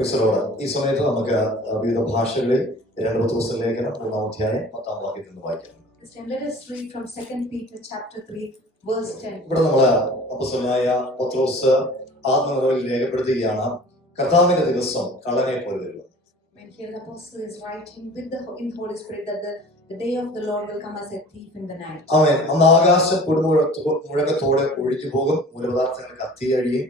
ഈ സമയത്ത് നമുക്ക് വിവിധ ഭാഷകളിൽ 2 പത്രോസ് ലേഖനം 3-ാം അധ്യായം 10-ാം വാക്യത്തിൽ നിന്ന് വായിക്കാം. Let us read from 2 Peter chapter 3 verse 10. ഇവിടെ നമ്മൾ അപ്പോസ്തലനായ പത്രോസ് ആത്മനിറവിൽ രേഖപ്പെടുത്തുകയാണ്, കർത്താവിന്റെ ദിവസം കള്ളനെ പോലെ വരും. When here the apostle is writing in the Holy Spirit that the day of the Lord will come as a thief in the night. അവൻ അന്ന് ആകാശം മുഴക്കത്തോടെ ഒഴിഞ്ഞു പോകും, മൂലപദാർത്ഥങ്ങൾ കത്തിയഴിയും,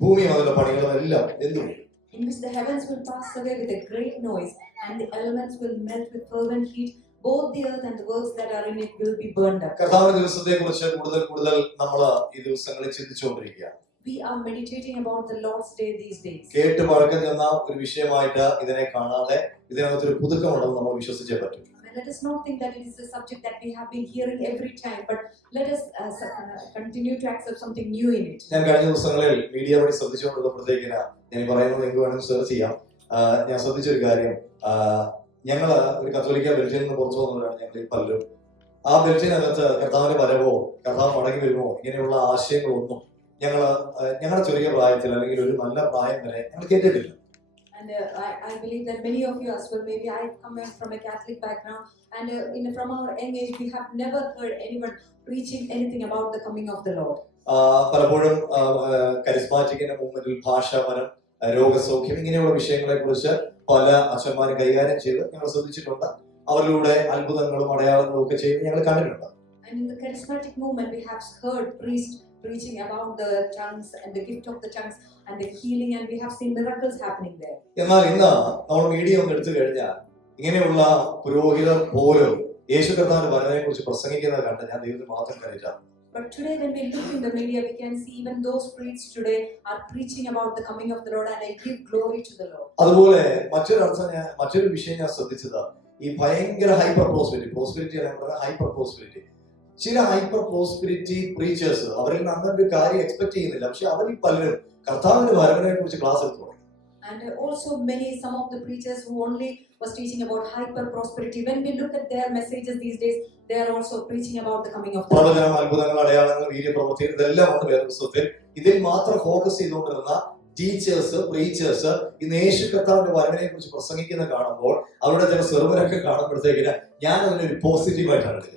ഭൂമിയും അതിന്റെ പണികളും എല്ലാം വെന്തുപോകും. In which the heavens will pass away with a great noise, and the elements will melt with fervent heat. Both the earth and the works that are in it will be burned up. കർത്താവിന്റെ ദിവസത്തെക്കുറിച്ച് കൂടുതൽ നമ്മൾ ഈ ദിവസങ്ങളിൽ ചിന്തിച്ചുകൊണ്ടിരിക്കുക. We are meditating about the Lord's Day these days. കേട്ട് പഴക്കം ചെന്ന ഒരു വിഷയമായിട്ട് ഇതിനെ കാണാതെ ഇതിനകത്തൊരു പുതുക്കമുണ്ടെന്ന് നമ്മൾ വിശ്വസിച്ചേ പറ്റും. Let us not think that it is a subject that we have been hearing every time, but let us continue to accept something new in it. ഞാൻ കഴിഞ്ഞ ദിവസങ്ങളിൽ മീഡിയ വഴി ശ്രദ്ധിച്ചുകൊണ്ടിരുന്നപ്പോഴത്തേക്കിന് ഞാൻ പറയുന്നത് നിങ്ങൾക്ക് വേണമെങ്കിൽ സെർച്ച് ചെയ്യാം. ഞാൻ ശ്രദ്ധിച്ചൊരു കാര്യം, ഞങ്ങൾ ഒരു കത്തോലിക്ക ബെൽജിയിൽ നിന്ന് പുറത്തു വന്നവരാണ് ഞങ്ങൾ പലരും. ആ ബെൽജിനകത്ത് കർത്താവിന്റെ വരവോ കർത്താവ് മടങ്ങി വരുമോ ഇങ്ങനെയുള്ള ആശയങ്ങളൊന്നും ഞങ്ങളുടെ ചെറിയ പ്രായത്തിൽ അല്ലെങ്കിൽ ഒരു നല്ല പ്രായം വരെ ഞങ്ങൾ കേട്ടിട്ടില്ല. And I believe that many of you as well, maybe I come from a Catholic background, and from our young age we have never heard anyone preaching anything about the coming of the Lord. പലപ്പോഴും കരിസ്മാറ്റിക്കിന്റെ മൂവ്മെന്റിൽ ഭാഷാപരം, രോഗസൗഖ്യം ഇങ്ങനെയുള്ള വിഷയങ്ങളെ കുറിച്ച് പല അച്ഛന്മാരും കൈകാര്യം ചെയ്ത് ഞങ്ങൾ ശ്രദ്ധിച്ചിട്ടുണ്ട്. അവരിലൂടെ അത്ഭുതങ്ങളും അടയാളങ്ങളും ഒക്കെ ചെയ്ത് ഞങ്ങൾ കണ്ടിട്ടുണ്ട്. And in the charismatic movement we have heard priests preaching about the tongues and the gift of the tongues and the healing, and we have seen miracles happening there. എന്നാൽ ഇന്ന് നമ്മൾ മീഡിയ ഒന്ന് എടുത്തു കഴിഞ്ഞാൽ ഇങ്ങനെയുള്ള പുരോഹിതർ പോലും യേശു കർത്താവിന്റെ വരവിനെ കുറിച്ച് പ്രസംഗിക്കുന്നത് കണ്ട് ഞാൻ ദൈവത്തിന് മാത്രം കരുതാം. But today when we look in the media, we can see even those priests today are preaching about the coming of the Lord, and I give glory to the Lord. അതുപോലെ മറ്റൊരു വിഷയം ഞാൻ ശ്രദ്ധിച്ചത്, ഈ ഭയങ്കര ഹൈപ്പർ പ്രോസ്പെരിറ്റി ഹൈപ്പർ പ്രോസ്പെരിറ്റി, ചില hyper prosperity preachers അവരിൽ നിന്ന് അങ്ങനെ ഒരു കാര്യം എക്സ്പെക്ട് ചെയ്യുന്നില്ല, പക്ഷെ അവരിൽ പലരും കർത്താവിന്റെ വരവിനെ കുറിച്ച് ക്ലാസ് എടുത്തു തുടങ്ങി. And also some of the preachers who only was teaching about hyper prosperity, when we look at their messages these days, they are also preaching about the coming of the Lord. പ്രവചനം, അത്ഭുതങ്ങൾ, അടയാളങ്ങൾ, വീര്യപ്രവൃത്തി ഇതെല്ലാം ഉണ്ട് വേദപുസ്തകത്തിൽ. ഇതിൽ മാത്രം focus ചെയ്തുകൊണ്ടിരുന്ന teachers, preachers ഇന്ന് യേശു കർത്താവിന്റെ വരവിനെ കുറിച്ച് പ്രസംഗിക്കുന്ന കാണുമ്പോൾ അവരുടെ ചില സെർവനൊക്കെ കാണുമ്പോഴത്തേക്കിന് ഞാൻ അതിനൊരു പോസിറ്റീവായിട്ടാണ് എടുക്കുന്നത്.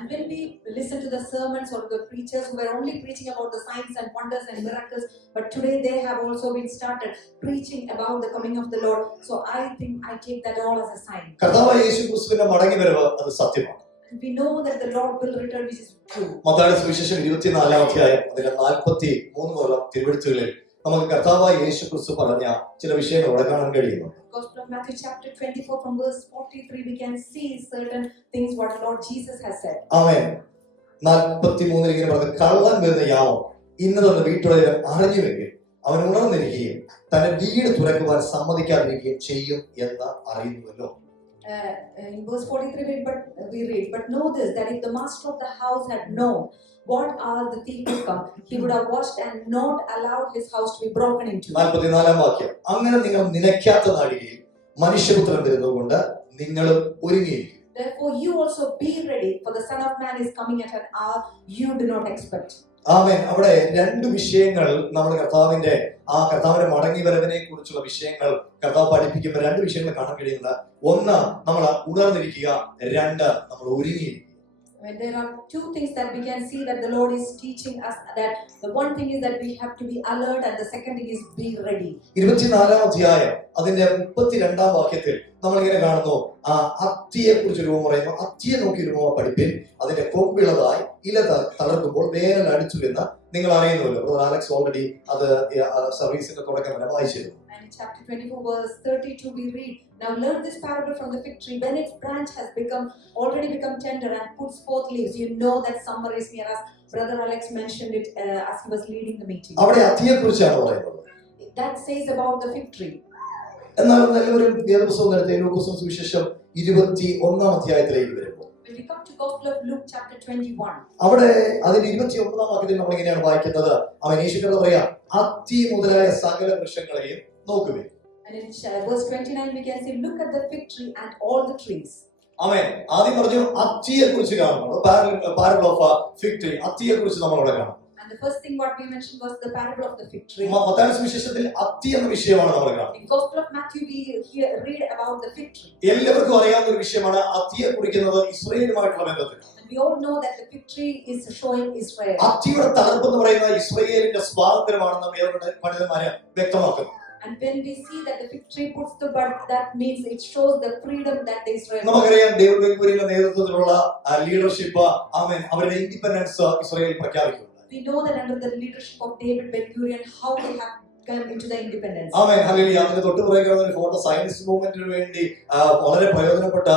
And when we listen to the sermons or the preachers who were only preaching about the signs and wonders and miracles, but today they have also been started preaching about the coming of the Lord. So I think I take that all as a sign. കർത്താവായ യേശു ക്രിസ്തുവിന്റെ മടങ്ങിവരവ് അത് സത്യമാണ്. And we know that the Lord will return, which is true. മത്തായിയുടെ സുവിശേഷം 24-ാം അധ്യായം അതിന്റെ 43 തിരുവെഴുത്തുകളിൽ നമുക്ക് കർത്താവായ യേശു ക്രിസ്തു പറഞ്ഞ ചില വിഷയങ്ങൾ അവിടെ കാണാൻ കഴിയുന്നു. Gospel of Matthew chapter 24 from verse 43 we can see certain things what Lord Jesus has said. ആമേൻ. 43 ഇങ്ങനെ പറഞ്ഞു, കള്ളൻ വരുന്ന യാവം ഇന്നതൊന്ന് വീട്ടുടയവൻ അറിഞ്ഞുവെങ്കിൽ അവൻ ഉണർന്നിരിക്കുകയും തന്റെ വീട് തുറക്കുവാൻ സമ്മതിക്കാതിരിക്കുകയും ചെയ്യും എന്ന് അറിയുന്നുവല്ലോ. In verse 43 we read, but know this, that if the master of the house had known what hour the thief would come, he would have watched and not allowed his house to be broken into. 44-ാം വാക്യം, അങ്ങനെ നിങ്ങൾ നിലയ്ക്കാത്ത നാഴികയിൽ മനുഷ്യപുത്രൻ വരുന്നതുകൊണ്ട് നിങ്ങളും ഒരുങ്ങിയിരിക്കും. Therefore you also be ready, for the Son of Man is coming at an hour you do not expect. ആമേൻ. അവിടെ രണ്ട് വിഷയങ്ങൾ നമ്മൾ കർത്താവിന്റെ മടങ്ങി വരവിനെ കുറിച്ചുള്ള വിഷയങ്ങൾ കർത്താവ് പഠിപ്പിക്കുമ്പോൾ രണ്ട് വിഷയങ്ങൾ കാണാൻ കഴിയുന്നത്, ഒന്ന് നമ്മൾ ഉണർന്നിരിക്കുക, രണ്ട് നമ്മൾ ഒരുങ്ങിയിരിക്കുക. When there are two things that we can see that the Lord is teaching us, that the one thing is that we have to be alert, and the second thing is be ready. 24-ാം അധ്യായം അതിന്റെ 32-ാം വാക്യത്തിൽ നമ്മൾ ഇങ്ങനെ കാണുന്നു, അത്തിയെ കുറിച്ച് രൂപം പറയുന്നു, അത്തിയെ നോക്കി രൂപം പഠിപ്പിൻ, അതിന്റെ കൊമ്പിളതായി ഇല തളർക്കുമ്പോൾ വേനൽ അടിച്ചു എന്ന് നിങ്ങൾ അറിയുന്നുവല്ലോ. ബ്രദർ അലക്സ് ഓൾറെഡി അത് സർവീസിന്റെ തുടക്കം വരെ വായിച്ചിരുന്നു. And in chapter 24 verse 32 we read, now learn this parable from the fig tree. When its branch has already become tender and puts forth leaves, you know that summer is near us. Brother Alex mentioned it as he was leading the meeting. അവിടെ അത്തിയെ കുറിച്ചാണ് പറയുന്നത്. That says about the fig tree. എന്നാൽ എല്ലാവരും വേദപുസ്തകം എടുത്ത് ലൂക്കോസ് സുവിശേഷം 21-ാം അധ്യായത്തിലേക്ക് വരുമ്പോൾ, when we come to Gospel of Luke chapter 21, അവിടെ അതിന്റെ 29-ാം വാക്യത്തിൽ നമ്മൾ ഇങ്ങനെയാണ് വായിക്കുന്നത്, അവൻ യേശുക്കൾ പറയാ, അത്തി മുതലായ സകല വൃക്ഷങ്ങളെയും നോക്കുവിൻ. And in verse 29 we can see, look at the fig tree and all the trees. ആമേൻ. ആദ്യം പറഞ്ഞു അത്തിയെ കുറിച്ച് കാണുന്നു, പാരബിൾ ഓഫ് ഫിഗ് ട്രീ, അത്തിയെ കുറിച്ച് നമ്മൾ അവിടെ കാണും. And And the first thing what we mentioned was the parable of the fig tree. മത്തായിയുടെ സുവിശേഷത്തിൽ അത്തി എന്ന വിഷയമാണ് നമ്മൾ കാണുന്നത്. In Gospel of Matthew we read about the fig tree. എല്ലാവർക്കും അറിയാവുന്ന ഒരു വിഷയമാണ്. അത്തിയെ കുറിക്കുന്നത് ഇസ്രായേലുമായിട്ടുള്ള ബന്ധത്തിൽ. And we all know that the fig tree is showing Israel. അത്തിയുടെ തലപ്പ് എന്ന് പറയുന്നത് ഇസ്രായേലിന്റെ സ്വാതന്ത്ര്യമാണെന്ന് പണ്ഡിതന്മാര് വ്യക്തമാക്കുന്നു. And when we see that the fig tree puts the bud, that means it shows the freedom that the Israel. നമുക്കറിയാം David ബെൻഗൂരിയുടെ നേതൃത്വത്തിലുള്ള leadership അവരുടെ independence Israel പ്രഖ്യാപിക്കുന്നു. We know that under the leadership of David Ben-Gurion how they have come into the independence. Amen hallelujah. അതിന് തൊട്ട് പുറകെ ഒരു photo science മൂവ്മെന്റിന് വേണ്ടി വളരെ പ്രയോജനപ്പെട്ട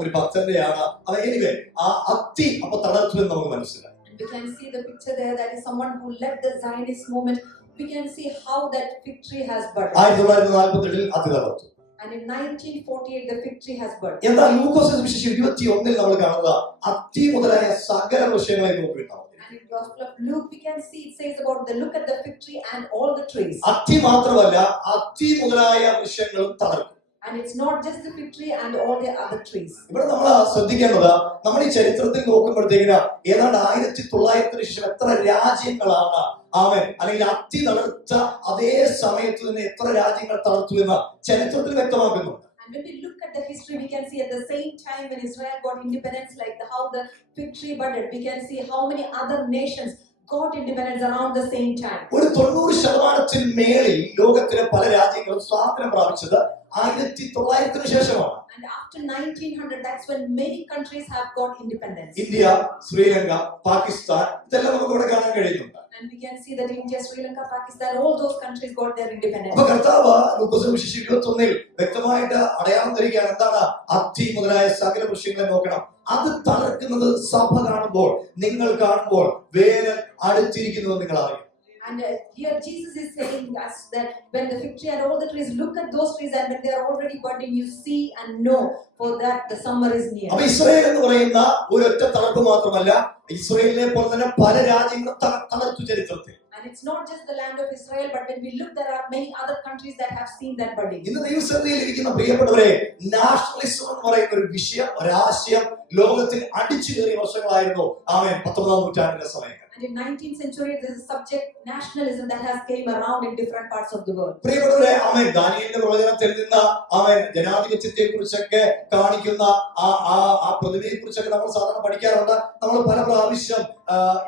ഒരു ഭക്തന്റെയാണ്. എനിവേ ആ അത്തി അപ്പൊ തളർത്തുമെന്ന് നമുക്ക് മനസ്സിലായി. We can see the picture there, that is someone who led the Zionist movement. We can see how that fig tree has budded. 1948 അത്തി തളർത്തു. And in 1948 the fig tree has budded. എന്നാൽ ലൂക്കോസ് സുവിശേഷം 21 നമ്മൾ കാണുക അത്തി മുതലായ സകല വൃക്ഷങ്ങളെ നോക്കിയിട്ടാണ്. And in Gospel of Luke we can see it says about the look at the fig tree and all the trees. അത്തി മാത്രമല്ല അത്തി മുതലായ വൃക്ഷങ്ങളും തളർന്നു. And it's not just the fig tree and all the other trees. ഇവിടെ നമ്മൾ ശ്രദ്ധിക്കേണ്ടത് നമ്മൾ ഈ ചരിത്രത്തിൽ നോക്കുമ്പോഴത്തേക്കിന് ഏതാണ്ട് 1900 ശേഷം എത്ര രാജ്യങ്ങളാണ് ആമേൻ അല്ലെങ്കിൽ അത്തി തളർത്ത അതേ സമയത്ത് തന്നെ എത്ര രാജ്യങ്ങൾ തളർത്തു എന്ന് ചരിത്രത്തിൽ വ്യക്തമാക്കുന്നുണ്ട്. And when we look at the history, we can see at the same time when Israel got independence, like how the fig tree budded, we can see how many other nations got independence around the same time. ഒരു 90% മേളിൽ ലോകത്തിലെ പല രാജ്യങ്ങളും സ്വാതന്ത്ര്യം പ്രാപിച്ചത് 1900 ശേഷമാണ്. And after 1900, that's when many countries have got independence. India, Sri Lanka, Pakistan ഇതെല്ലാം നമുക്ക് ഇവിടെ കാണാൻ കഴിയുന്നുണ്ട്. And we can see that India, Sri Lanka, Pakistan, all those countries got their independence. അപ്പോൾ കർത്താവ് ലൂക്കോസ് സുവിശേഷം 21 വ്യക്തമായിട്ട് അടയാളം തരികയാണ്. എന്താണ്? അത്തി മുതലായ സകല വൃക്ഷങ്ങളെ നോക്കണം. അത് തളർക്കുന്നത് സഭ കാണുമ്പോൾ, നിങ്ങൾ കാണുമ്പോൾ വേനൽ അടുത്തിരിക്കുന്നുവെന്ന് നിങ്ങൾ അറിയും. And here Jesus is saying us that when the fig tree and all the trees, look at those trees, and when they are already budding, you see and know for that the summer is near. അപ്പോൾ Israel എന്ന് പറയുന്ന ഒരൊറ്റ തളർപ്പ് മാത്രമല്ല, ഇസ്രായേലിനെ പോലെ തന്നെ പല രാജ്യങ്ങളും തളർത്തു ചരിത്രത്തിൽ. And it's not just the land of Israel, but when we look, there are many other countries that have seen that budding. ഇന്ന് ദൈവസന്നിധിയിൽ ഇരിക്കുന്ന പ്രിയപ്പെട്ടവരെ, നാഷണലിസം എന്ന് പറയുന്ന ഒരു വിഷയം, ഒരാശയം ലോകത്തിൽ അടിച്ചു കയറിയ വർഷങ്ങളായിരുന്നു ആമേൻ 19ാം നൂറ്റാണ്ടിന്റെ സമയം. And in 19th century, there is a subject, nationalism, that has came around in different parts of the world. പ്രിയപ്പെട്ടവരെ, ആമേൻ ദാനിയേലിന്റെ പ്രവചനത്തിൽ നിന്ന് ആമേൻ ജനാധിപത്യത്തെ കുറിച്ചൊക്കെ കാണിക്കുന്ന ആ പ്രതിമയെ കുറിച്ചൊക്കെ നമ്മൾ സാധാരണ പഠിക്കാറുണ്ട്. നമ്മൾ പല പ്രാവശ്യം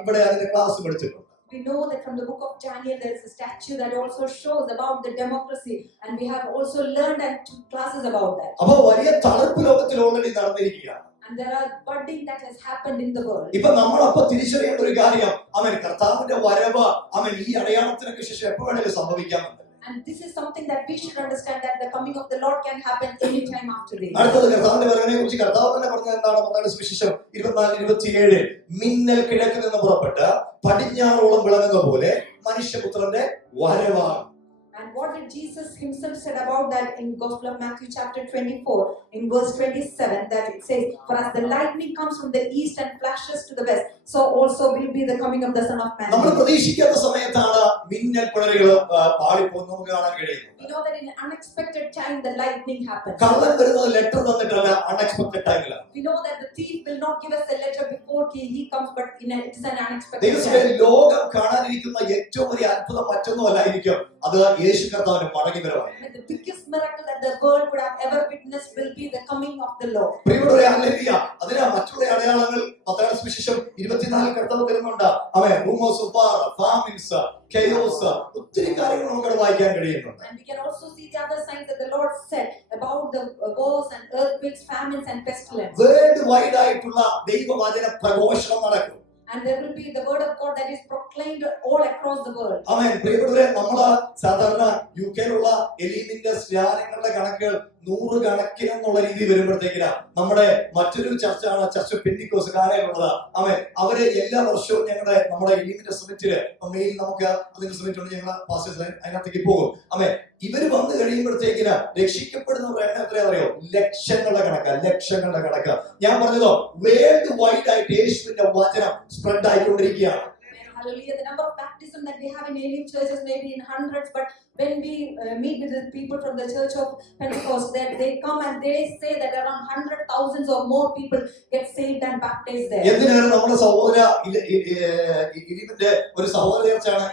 ഇവിടെ അതിന്റെ ക്ലാസ് പഠിച്ചിട്ടുണ്ട്. We know that from the book of Daniel there is a statue that also shows about the democracy, and we have also learned and took classes about that. അപ്പോൾ വലിയ തളർപ്പ് ലോകത്തിൽ already നടന്നിരിക്കുകയാണ്. And there are budding that has happened in the world. ഇപ്പൊ നമ്മൾ അപ്പോൾ തിരിച്ചറിയേണ്ട ഒരു കാര്യം, ആമേൻ കർത്താവിന്റെ വരവ് ആമേൻ ഈ അടയാളത്തിനൊക്കെ ശേഷം എപ്പോൾ വേണമെങ്കിലും സംഭവിക്കാമെന്ന്. And this is something that we should understand, that the coming of the Lord can happen any time after this. അടുത്തത് കർത്താവിന്റെ വരവിനെ കുറിച്ച് കർത്താവ് തന്നെ പറഞ്ഞത് എന്താണ്? മത്തായിയുടെ സുവിശേഷം 24:27 മിന്നൽ കിഴക്ക് നിന്ന് പുറപ്പെട്ട് പടിഞ്ഞാറോളം വിളങ്ങുന്ന പോലെ മനുഷ്യപുത്രന്റെ വരവാണ്. And what did Jesus himself said about that in Gospel of Matthew chapter 24 in verse 27, that it says, for as the lightning comes from the east and flashes to the west, so also will be the coming of the Son of Man. നമ്മൾ പ്രതീക്ഷിക്കാത്ത സമയത്താണ് മിന്നൽ പിണരുകൾ പാടിപ്പോകുന്നത് നമുക്ക് കാണാൻ കഴിയുന്നത്. We know that in an unexpected time the lightning happens. കള്ളൻ വരുന്നത് letter തന്നിട്ടല്ല, unexpected ടൈമിലാണ്. We know that the thief will not give us a letter before he comes, but it is an unexpected ദൈവമേ, time. ലോകം കാണാനിരിക്കുന്ന ഏറ്റവും വലിയ അത്ഭുതം മറ്റൊന്നുമല്ലായിരിക്കും, അത് യേശു കർത്താവിന്റെ മടങ്ങിവരവാണ്. And the biggest miracle that the world would have ever witnessed will be the coming of the Lord. പ്രിയപ്പെട്ടവരെ, hallelujah. അതിന് മറ്റുള്ള അടയാളങ്ങൾ മത്തായിയുടെ സുവിശേഷം 24 കർത്താവ് തരുന്നുണ്ട്. അവൻ rumours of war, famines, chaos, ഒത്തിരി കാര്യങ്ങൾ നമുക്ക് വായിക്കാൻ കഴിയുന്നുണ്ട്. And we can also see the other signs that the Lord said about the wars and earthquakes, famines and pestilence. World wide ആയിട്ടുള്ള ദൈവവചന പ്രഘോഷണം നടക്കും. And there will be the word of God that is proclaimed all across the world. ആമേൻ. പ്രിയപ്പെട്ടവരെ, നമ്മള് സാധാരണ യുകെയിലുള്ള എലീമിന്റെ സ്നാനങ്ങളുടെ കണക്കുകൾ 100 കണക്കിനെന്നുള്ള രീതി വരുമ്പോഴത്തേക്കിന് നമ്മുടെ മറ്റൊരു ചർച്ചാണ് ചർച്ച പെന്തിക്കോസ്തുകാരുള്ളത്. ആമേൻ. അവര് എല്ലാ വർഷവും നമ്മുടെ എലീമിന്റെ സമിറ്റില് മെയിൽ നമുക്ക് അതിന്റെ സമിറ്റ് ഉണ്ട്, ഞങ്ങൾ പാസ്റ്റേഴ്സ് അതിനകത്തേക്ക് പോകും. ആമേൻ. ഇവര് വന്നു കഴിയുമ്പോഴത്തേക്കിന് രക്ഷിക്കപ്പെടുന്നവരുടെ എണ്ണം എത്രയാണെന്നറിയോ? ലക്ഷങ്ങളുടെ കണക്ക്. ഞാൻ പറഞ്ഞതോ വേൾഡ് വൈഡ് ആയിട്ട് യേശുവിന്റെ വചനം സ്പ്രെഡ് ആയിക്കൊണ്ടിരിക്കുകയാണ്. hallelujah, the number of baptism that we have in Elim churches may be in hundreds, but when we meet with the people from the Church of Pentecost, that they come and they say that around 100,000 or more people get saved and baptized there. എന്തിനാണ് നമ്മുടെ സഹോദര ഇലിമിന്റെ ഒരു സഹോദര ചർച്ചയാണ്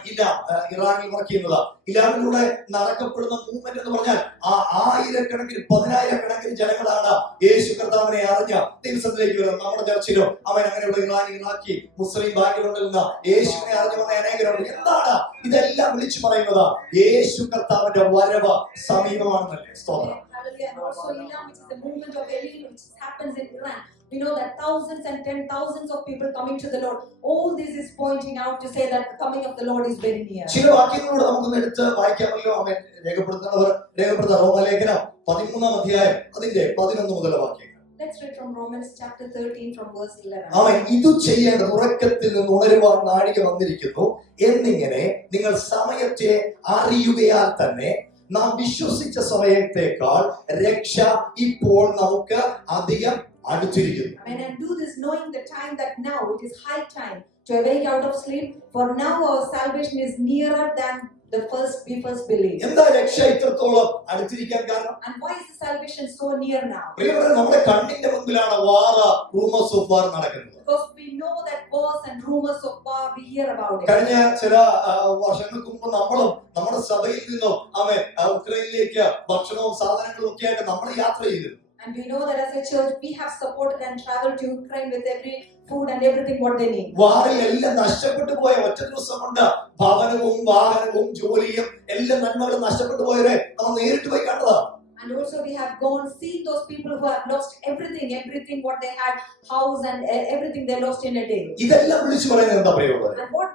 ഇറാനിൽ work ചെയ്യുന്നത്. ഇലാമിലൂടെ നടക്കപ്പെടുന്ന movement എന്ന് പറഞ്ഞാൽ ആ ആയിരക്കണക്കിന് 10,000-കണക്കിന് ജനങ്ങളാണ് യേശു കർത്താവിനെ അറിഞ്ഞ ദൈവസത്തിലേക്ക് വരുന്നത്. നമ്മുടെ ചർച്ചിലോ അവൻ അങ്ങനെയുള്ള ഇറാഖി മുസ്ലിം ബാക്ക്ഗ്രൗണ്ടിൽ നിന്ന് യേശുവിനെ അറിഞ്ഞു വന്ന അനേകരുണ്ട്. എന്താണ് ഇതെല്ലാം വിളിച്ചു പറയുന്നത്? യേശു കർത്താവിന്റെ വരവ് സമീപമാണെന്നല്ലേ. സ്തോത്രം. Hallelujah. And also Elam, which is the movement of Elim, which happens in Iran. We know that thousands and 10,000s of people coming to the Lord. All this is pointing out to say that the coming of the Lord is very near. ചില വാക്യങ്ങളോട് നമുക്കൊന്ന് എടുത്ത് വായിക്കാമല്ലോ. അവൻ രേഖപ്പെടുത്തുന്ന റോമലേഖനം 13-ാം അധ്യായം അതിന്റെ 11 മുതലുള്ള വാക്യങ്ങൾ. Let's read from Romans chapter 13 from verse 11. അവൻ ഇതു ചെയ്യേണ്ടത് ഉറക്കത്തിൽ നിന്ന് ഉണരുവാൻ നാഴിക വന്നിരിക്കുന്നു എന്നിങ്ങനെ നിങ്ങൾ സമയത്തെ അറിയുകയാൽ തന്നെ നാം വിശ്വസിച്ച സമയത്തേക്കാൾ രക്ഷ ഇപ്പോൾ നമുക്ക് അധികം അടുത്തിരിക്കുന്നു. Amen. And do this knowing the time that now it is high time to awake out of sleep, for now our salvation is nearer than we first believed. എന്താ രക്ഷ ഇത്രത്തോളം അടുത്തിരിക്കാൻ കാരണം? And why is the salvation so near now? പ്രിയപ്പെട്ടവരെ, നമ്മുടെ കണ്ണിന്റെ മുൻപിലാണ് rumours of വാർ നടക്കുന്നത്. Because we know that wars and rumors of war, we hear about it. കഴിഞ്ഞ ചില വർഷങ്ങൾക്ക് മുമ്പ് നമ്മളും നമ്മുടെ സഭയിൽ നിന്നും ഉക്രൈനിലേക്ക് ഭക്ഷണവും സാധനങ്ങളും ഒക്കെ ആയിട്ട് നമ്മൾ യാത്ര ചെയ്തിരുന്നു. And we know that as a church we have supported and traveled to Ukraine with every food and everything what they need. വാറിൽ എല്ലാം നഷ്ടപ്പെട്ടു പോയ ഒറ്റ ദിവസം കൊണ്ട് ഭവനവും വാഹനവും ജോലിയും എല്ലാ നന്മകളും നഷ്ടപ്പെട്ടു പോയവരെ നമ്മൾ നേരിട്ട് പോയി കണ്ടതാണ്. And also we have gone seen those people who have lost everything what they had, house and everything they lost in a day. ഇതെല്ലാം വിളിച്ചു പറയുന്നത് എന്താ പറയുക? And what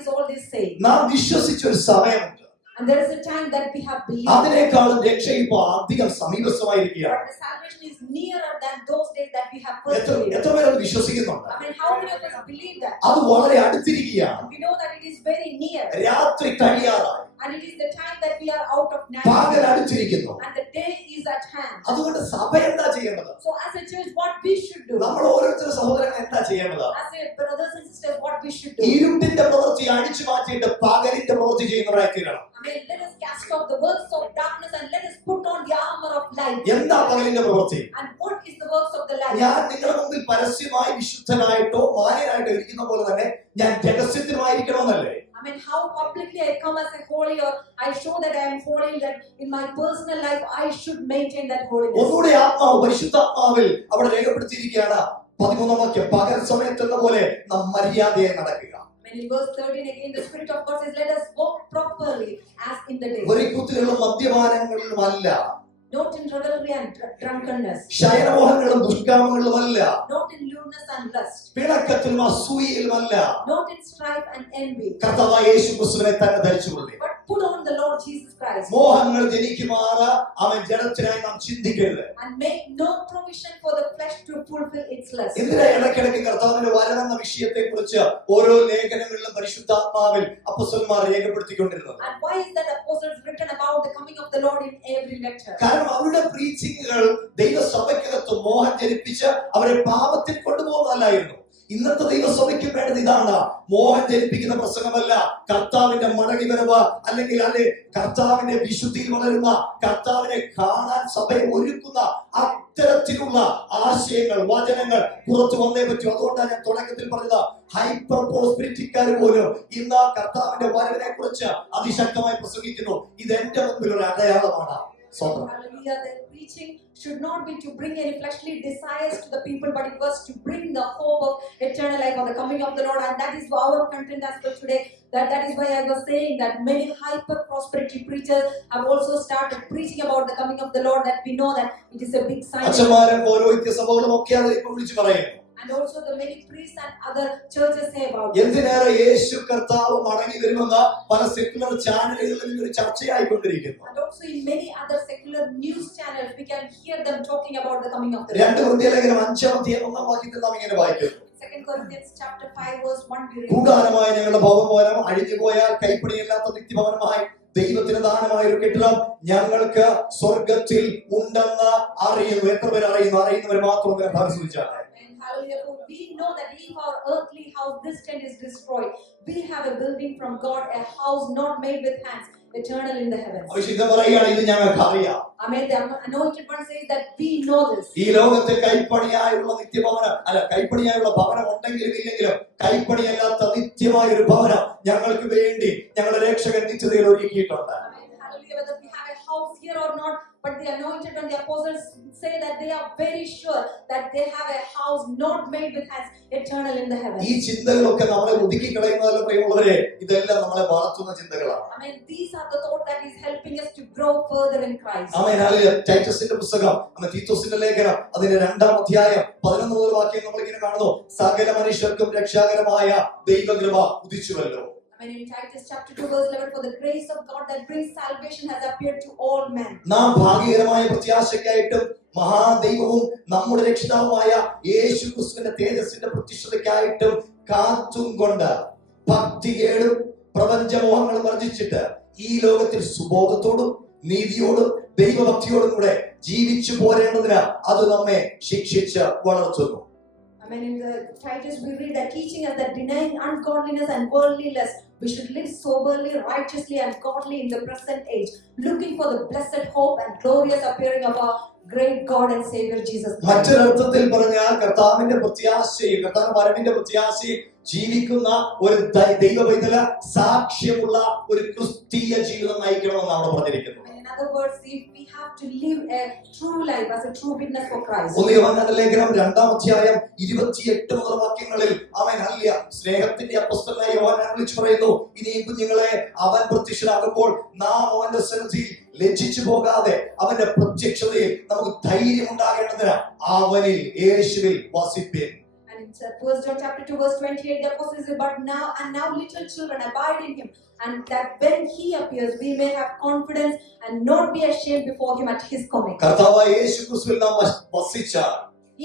is all this saying? നാം വിശ്വസിച്ച ഒരു സമയമുണ്ട്. And there is a time that we have believed. അതിനേക്കാളും രക്ഷ ഇപ്പോൾ അധികം സമീപസ്ഥമായിരിക്കുകയാണ്. The salvation is nearer than those days that we have first believed. എത്ര പേര് വിശ്വസിക്കുന്നുണ്ട്? I mean, how many of us believe that? അത് വളരെ അടുത്തിരിക്കുകയാണ്. We know that it is very near. രാത്രി കഴിയാറായി. And it is the time that we are out of night. പകൽ അടുത്തിരിക്കുന്നു. And the day is at hand. അതുകൊണ്ട് സഭ എന്താ ചെയ്യേണ്ടത്? So as a church, what we should do? നമ്മൾ ഓരോരുത്തരും സഹോദരങ്ങൾ എന്താ ചെയ്യേണ്ടത്? As a brothers and sisters, what we should do? ഇരുട്ടിന്റെ പ്രവൃത്തി അടിച്ചു മാറ്റിയിട്ട് പകലിന്റെ പ്രവൃത്തി ചെയ്യുന്നവരായി തീരണം. I mean, let us cast off the works of darkness and let us put on the armor of light. എന്താ പകലിന്റെ പ്രവൃത്തി? And what is the works of the light? ഞാൻ നിങ്ങളുടെ മുമ്പിൽ പരസ്യമായി വിശുദ്ധനായിട്ടോ മാന്യനായിട്ടോ ഇരിക്കുന്ന പോലെ തന്നെ ഞാൻ രഹസ്യത്തിലുമായിരിക്കണമെന്നല്ലേ? I mean, how publicly I come as a holy, or I show that I am holy, that in my personal life I should maintain that holiness. ഒന്നുകൂടി ആത്മാവ് പരിശുദ്ധാത്മാവിൽ അവിടെ രേഖപ്പെടുത്തിയിരിക്കുകയാണ് 13-ാം വാക്യം. പകൽ സമയത്തെന്ന പോലെ നാം മര്യാദയായി നടക്കുക. When in verse 13 again the Spirit of God says, let us walk properly as in the day. വെറിക്കുത്തുകളിലും മദ്യപാനങ്ങളിലുമല്ല, not in revelry and drunkenness, ശയനമോഹങ്ങളിലും ദുഷ്കാമങ്ങളിലുമല്ല, not in lewdness and lust, പിണക്കത്തിലും അസൂയയിലുമല്ല, not in strife and envy, കർത്താവായ യേശു ക്രിസ്തുവിനെ തന്നെ ധരിച്ചുകൊള്ളി. but put on the Lord Jesus Christ. മോഹങ്ങൾ ജനിക്കുമാറ് അവൻ ജഡത്തിനായി നാം ചിന്തിക്കരുത്. And make no provision for the flesh to fulfill its lust. എന്തിനാ ഇടയ്ക്കിടയ്ക്ക് കർത്താവിന്റെ വരവെന്ന വിഷയത്തെ കുറിച്ച് ഓരോ ലേഖനങ്ങളിലും പരിശുദ്ധാത്മാവിൽ അപ്പോസ്തലന്മാർ രേഖപ്പെടുത്തിക്കൊണ്ടിരുന്നത്? And why is that apostles written about the coming of the Lord in every lecture? കാരണം അവരുടെ പ്രീച്ചിങ്ങുകൾ ദൈവസഭയ്ക്കകത്ത് മോഹം ജനിപ്പിച്ച് അവരെ പാപത്തിൽ കൊണ്ടുപോകുന്നതല്ലായിരുന്നു. ഇന്നത്തെ ദൈവസഭയ്ക്ക് വേണ്ടത് ഇതാണ്. മോഹം ജനിപ്പിക്കുന്ന പ്രസംഗമല്ല, കർത്താവിന്റെ മടങ്ങി വരവ്, അല്ലെങ്കിൽ കർത്താവിന്റെ വിശുദ്ധിയിൽ വളരുന്ന, കർത്താവിനെ കാണാൻ സഭയെ ഒരുക്കുന്ന അത്തരത്തിലുള്ള ആശയങ്ങൾ, വചനങ്ങൾ പുറത്തു വന്നേ പറ്റൂ. അതുകൊണ്ടാണ് ഞാൻ തുടക്കത്തിൽ പറഞ്ഞത്, ഹൈപ്പർ പ്രോസ്പെരിറ്റിക്കാർ പോലും ഇന്ന് കർത്താവിന്റെ വരവിനെ കുറിച്ച് അതിശക്തമായി പ്രസംഗിക്കുന്നു. ഇത് എന്റെ മുമ്പിൽ ഒരു അടയാളമാണ്. Hallelujah. The preaching should not be to bring any fleshly desires to the people, but it was to bring the hope of eternal life or the coming of the Lord. And that is our content as well today. That is why I was saying that many hyper prosperity preachers have also started preaching about the coming of the Lord, that we know that it is a big sign. And also the many priests and other churches say about it. എന്തിനേറെ യേശു കർത്താവ് മടങ്ങി വരുമെന്ന് പല secular ചാനലുകളിൽ ഒരു ചർച്ചയായിക്കൊണ്ടിരിക്കുന്നു. And also in many other secular news channels we can hear them talking about the coming of the Lord. 2 Corinthians 5:1 വാക്യത്തിൽ നാം ഇങ്ങനെ വായിക്കുന്നു. 2 Corinthians chapter 5 verse 1 we read. കൂടാരമായ ഞങ്ങളുടെ ഭവനം അഴിഞ്ഞുപോയാൽ കൈപ്പണിയില്ലാത്ത നിത്യഭവനമായി ദൈവത്തിന് ദാനമായ ഒരു കെട്ടിടം ഞങ്ങൾക്ക് സ്വർഗത്തിൽ ഉണ്ടെന്ന് അറിയുന്നു. എത്ര പേർ അറിയുന്നു? അറിയുന്നവർ മാത്രം പരിശോധിച്ചാൽ. Hallelujah. We know that if our earthly house, this tent is destroyed, we have a building from God, a house not made with hands, eternal in the heavens. അഭിഷിക്തൻ പറയുകയാണ്, ഇത് ഞങ്ങൾക്ക് അറിയാം. Amen. The anointed one says that we know this. ഈ ലോകത്തെ കൈപ്പണിയായുള്ള നിത്യഭവനം കൈപ്പണിയായുള്ള ഭവനം ഉണ്ടെങ്കിലും ഇല്ലെങ്കിലും കൈപ്പണിയല്ലാത്ത നിത്യമായ ഒരു ഭവനം ഞങ്ങൾക്ക് വേണ്ടി ഞങ്ങളുടെ രക്ഷകൻ നിത്യതയിൽ ഒരുക്കിയിട്ടുണ്ട്. Hallelujah. Whether we have a house here or not, but the anointed and the apostles say that they are very sure that they have a house not made with hands, eternal in the heavens. ഈ ചിന്തകളൊക്കെ നമ്മളെ ഒതുക്കി കളയുന്നതല്ല പ്രിയമുള്ളവരെ, ഇതെല്ലാം നമ്മളെ വളർത്തുന്ന ചിന്തകളാണ്. Amen. These are the thoughts that is helping us to grow further in Christ. Amen. Hallelujah. ടൈറ്റസിന്റെ പുസ്തകം, തീത്തോസിന്റെ ലേഖനം, അതിന്റെ 2-ാം അധ്യായം 11 മുതൽ വാക്യം നമ്മൾ ഇങ്ങനെ കാണുന്നു. സകല മനുഷ്യർക്കും രക്ഷാകരമായ ദൈവകൃപ ഉദിച്ചുവല്ലോ. Amen. In Titus chapter 2 verse 11, for the grace of God that brings salvation has appeared to all men. നാം ഭാഗ്യകരമായ പ്രത്യാശയ്ക്കായിട്ടും മഹാദൈവവും നമ്മുടെ രക്ഷിതാവുമായ യേശു ക്രിസ്തുവിന്റെ തേജസ്സിന്റെ പ്രത്യക്ഷതയ്ക്കായിട്ടും കാത്തും കൊണ്ട് ഭക്തികേടും പ്രപഞ്ചമോഹങ്ങളും വർജിച്ചിട്ട് ഈ ലോകത്തിൽ സുബോധത്തോടും നീതിയോടും ദൈവഭക്തിയോടും കൂടെ ജീവിച്ചു പോരേണ്ടതിന് അത് നമ്മെ ശിക്ഷിച്ച് വളർത്തുന്നു. Amen. In the Titus we read that teaching us that denying ungodliness and worldly lust, we should live soberly, righteously and godly in the present age, looking for the blessed hope and glorious appearing of our great God and Savior Jesus Christ. മറ്റൊരർത്ഥത്തിൽ പറഞ്ഞാൽ കർത്താവിന്റെ പ്രത്യാശയിൽ, കർത്താവിന്റെ വരവിന്റെ പ്രത്യാശയിൽ ജീവിക്കുന്ന ഒരു ദൈവ പൈതല സാക്ഷ്യമുള്ള ഒരു ക്രിസ്തീയ ജീവിതം നയിക്കണമെന്ന് അവിടെ പറഞ്ഞിരിക്കുന്നു. In other words, if we have to live a true life as a true witness for Christ. ഒന്ന് യോഹന്നാന്റെ ലേഖനം 2-ാം അധ്യായം 28 മുതൽ വാക്യങ്ങളിൽ ആമേൻ ഹല്ലേലൂയ സ്നേഹത്തിന്റെ അപ്പോസ്തലനായ യോഹന്നാൻ വിളിച്ചു പറയുന്നു, ഇനി കുഞ്ഞുങ്ങളെ അവൻ പ്രത്യക്ഷനാകുമ്പോൾ നാം അവന്റെ സന്നിധിയിൽ ലജ്ജിച്ചു പോകാതെ അവന്റെ പ്രത്യക്ഷതയിൽ നമുക്ക് ധൈര്യം ഉണ്ടാകേണ്ടതിന് അവനിൽ യേശുവിൽ വസിപ്പിൻ. And in 1 John chapter 2 verse 28, the apostle says, but now little children abide in him, and that when he appears we may have confidence and not be ashamed before him at his coming. കർത്താവായ യേശു ക്രിസ്തുവിൽ നാം വസിച്ചാൽ,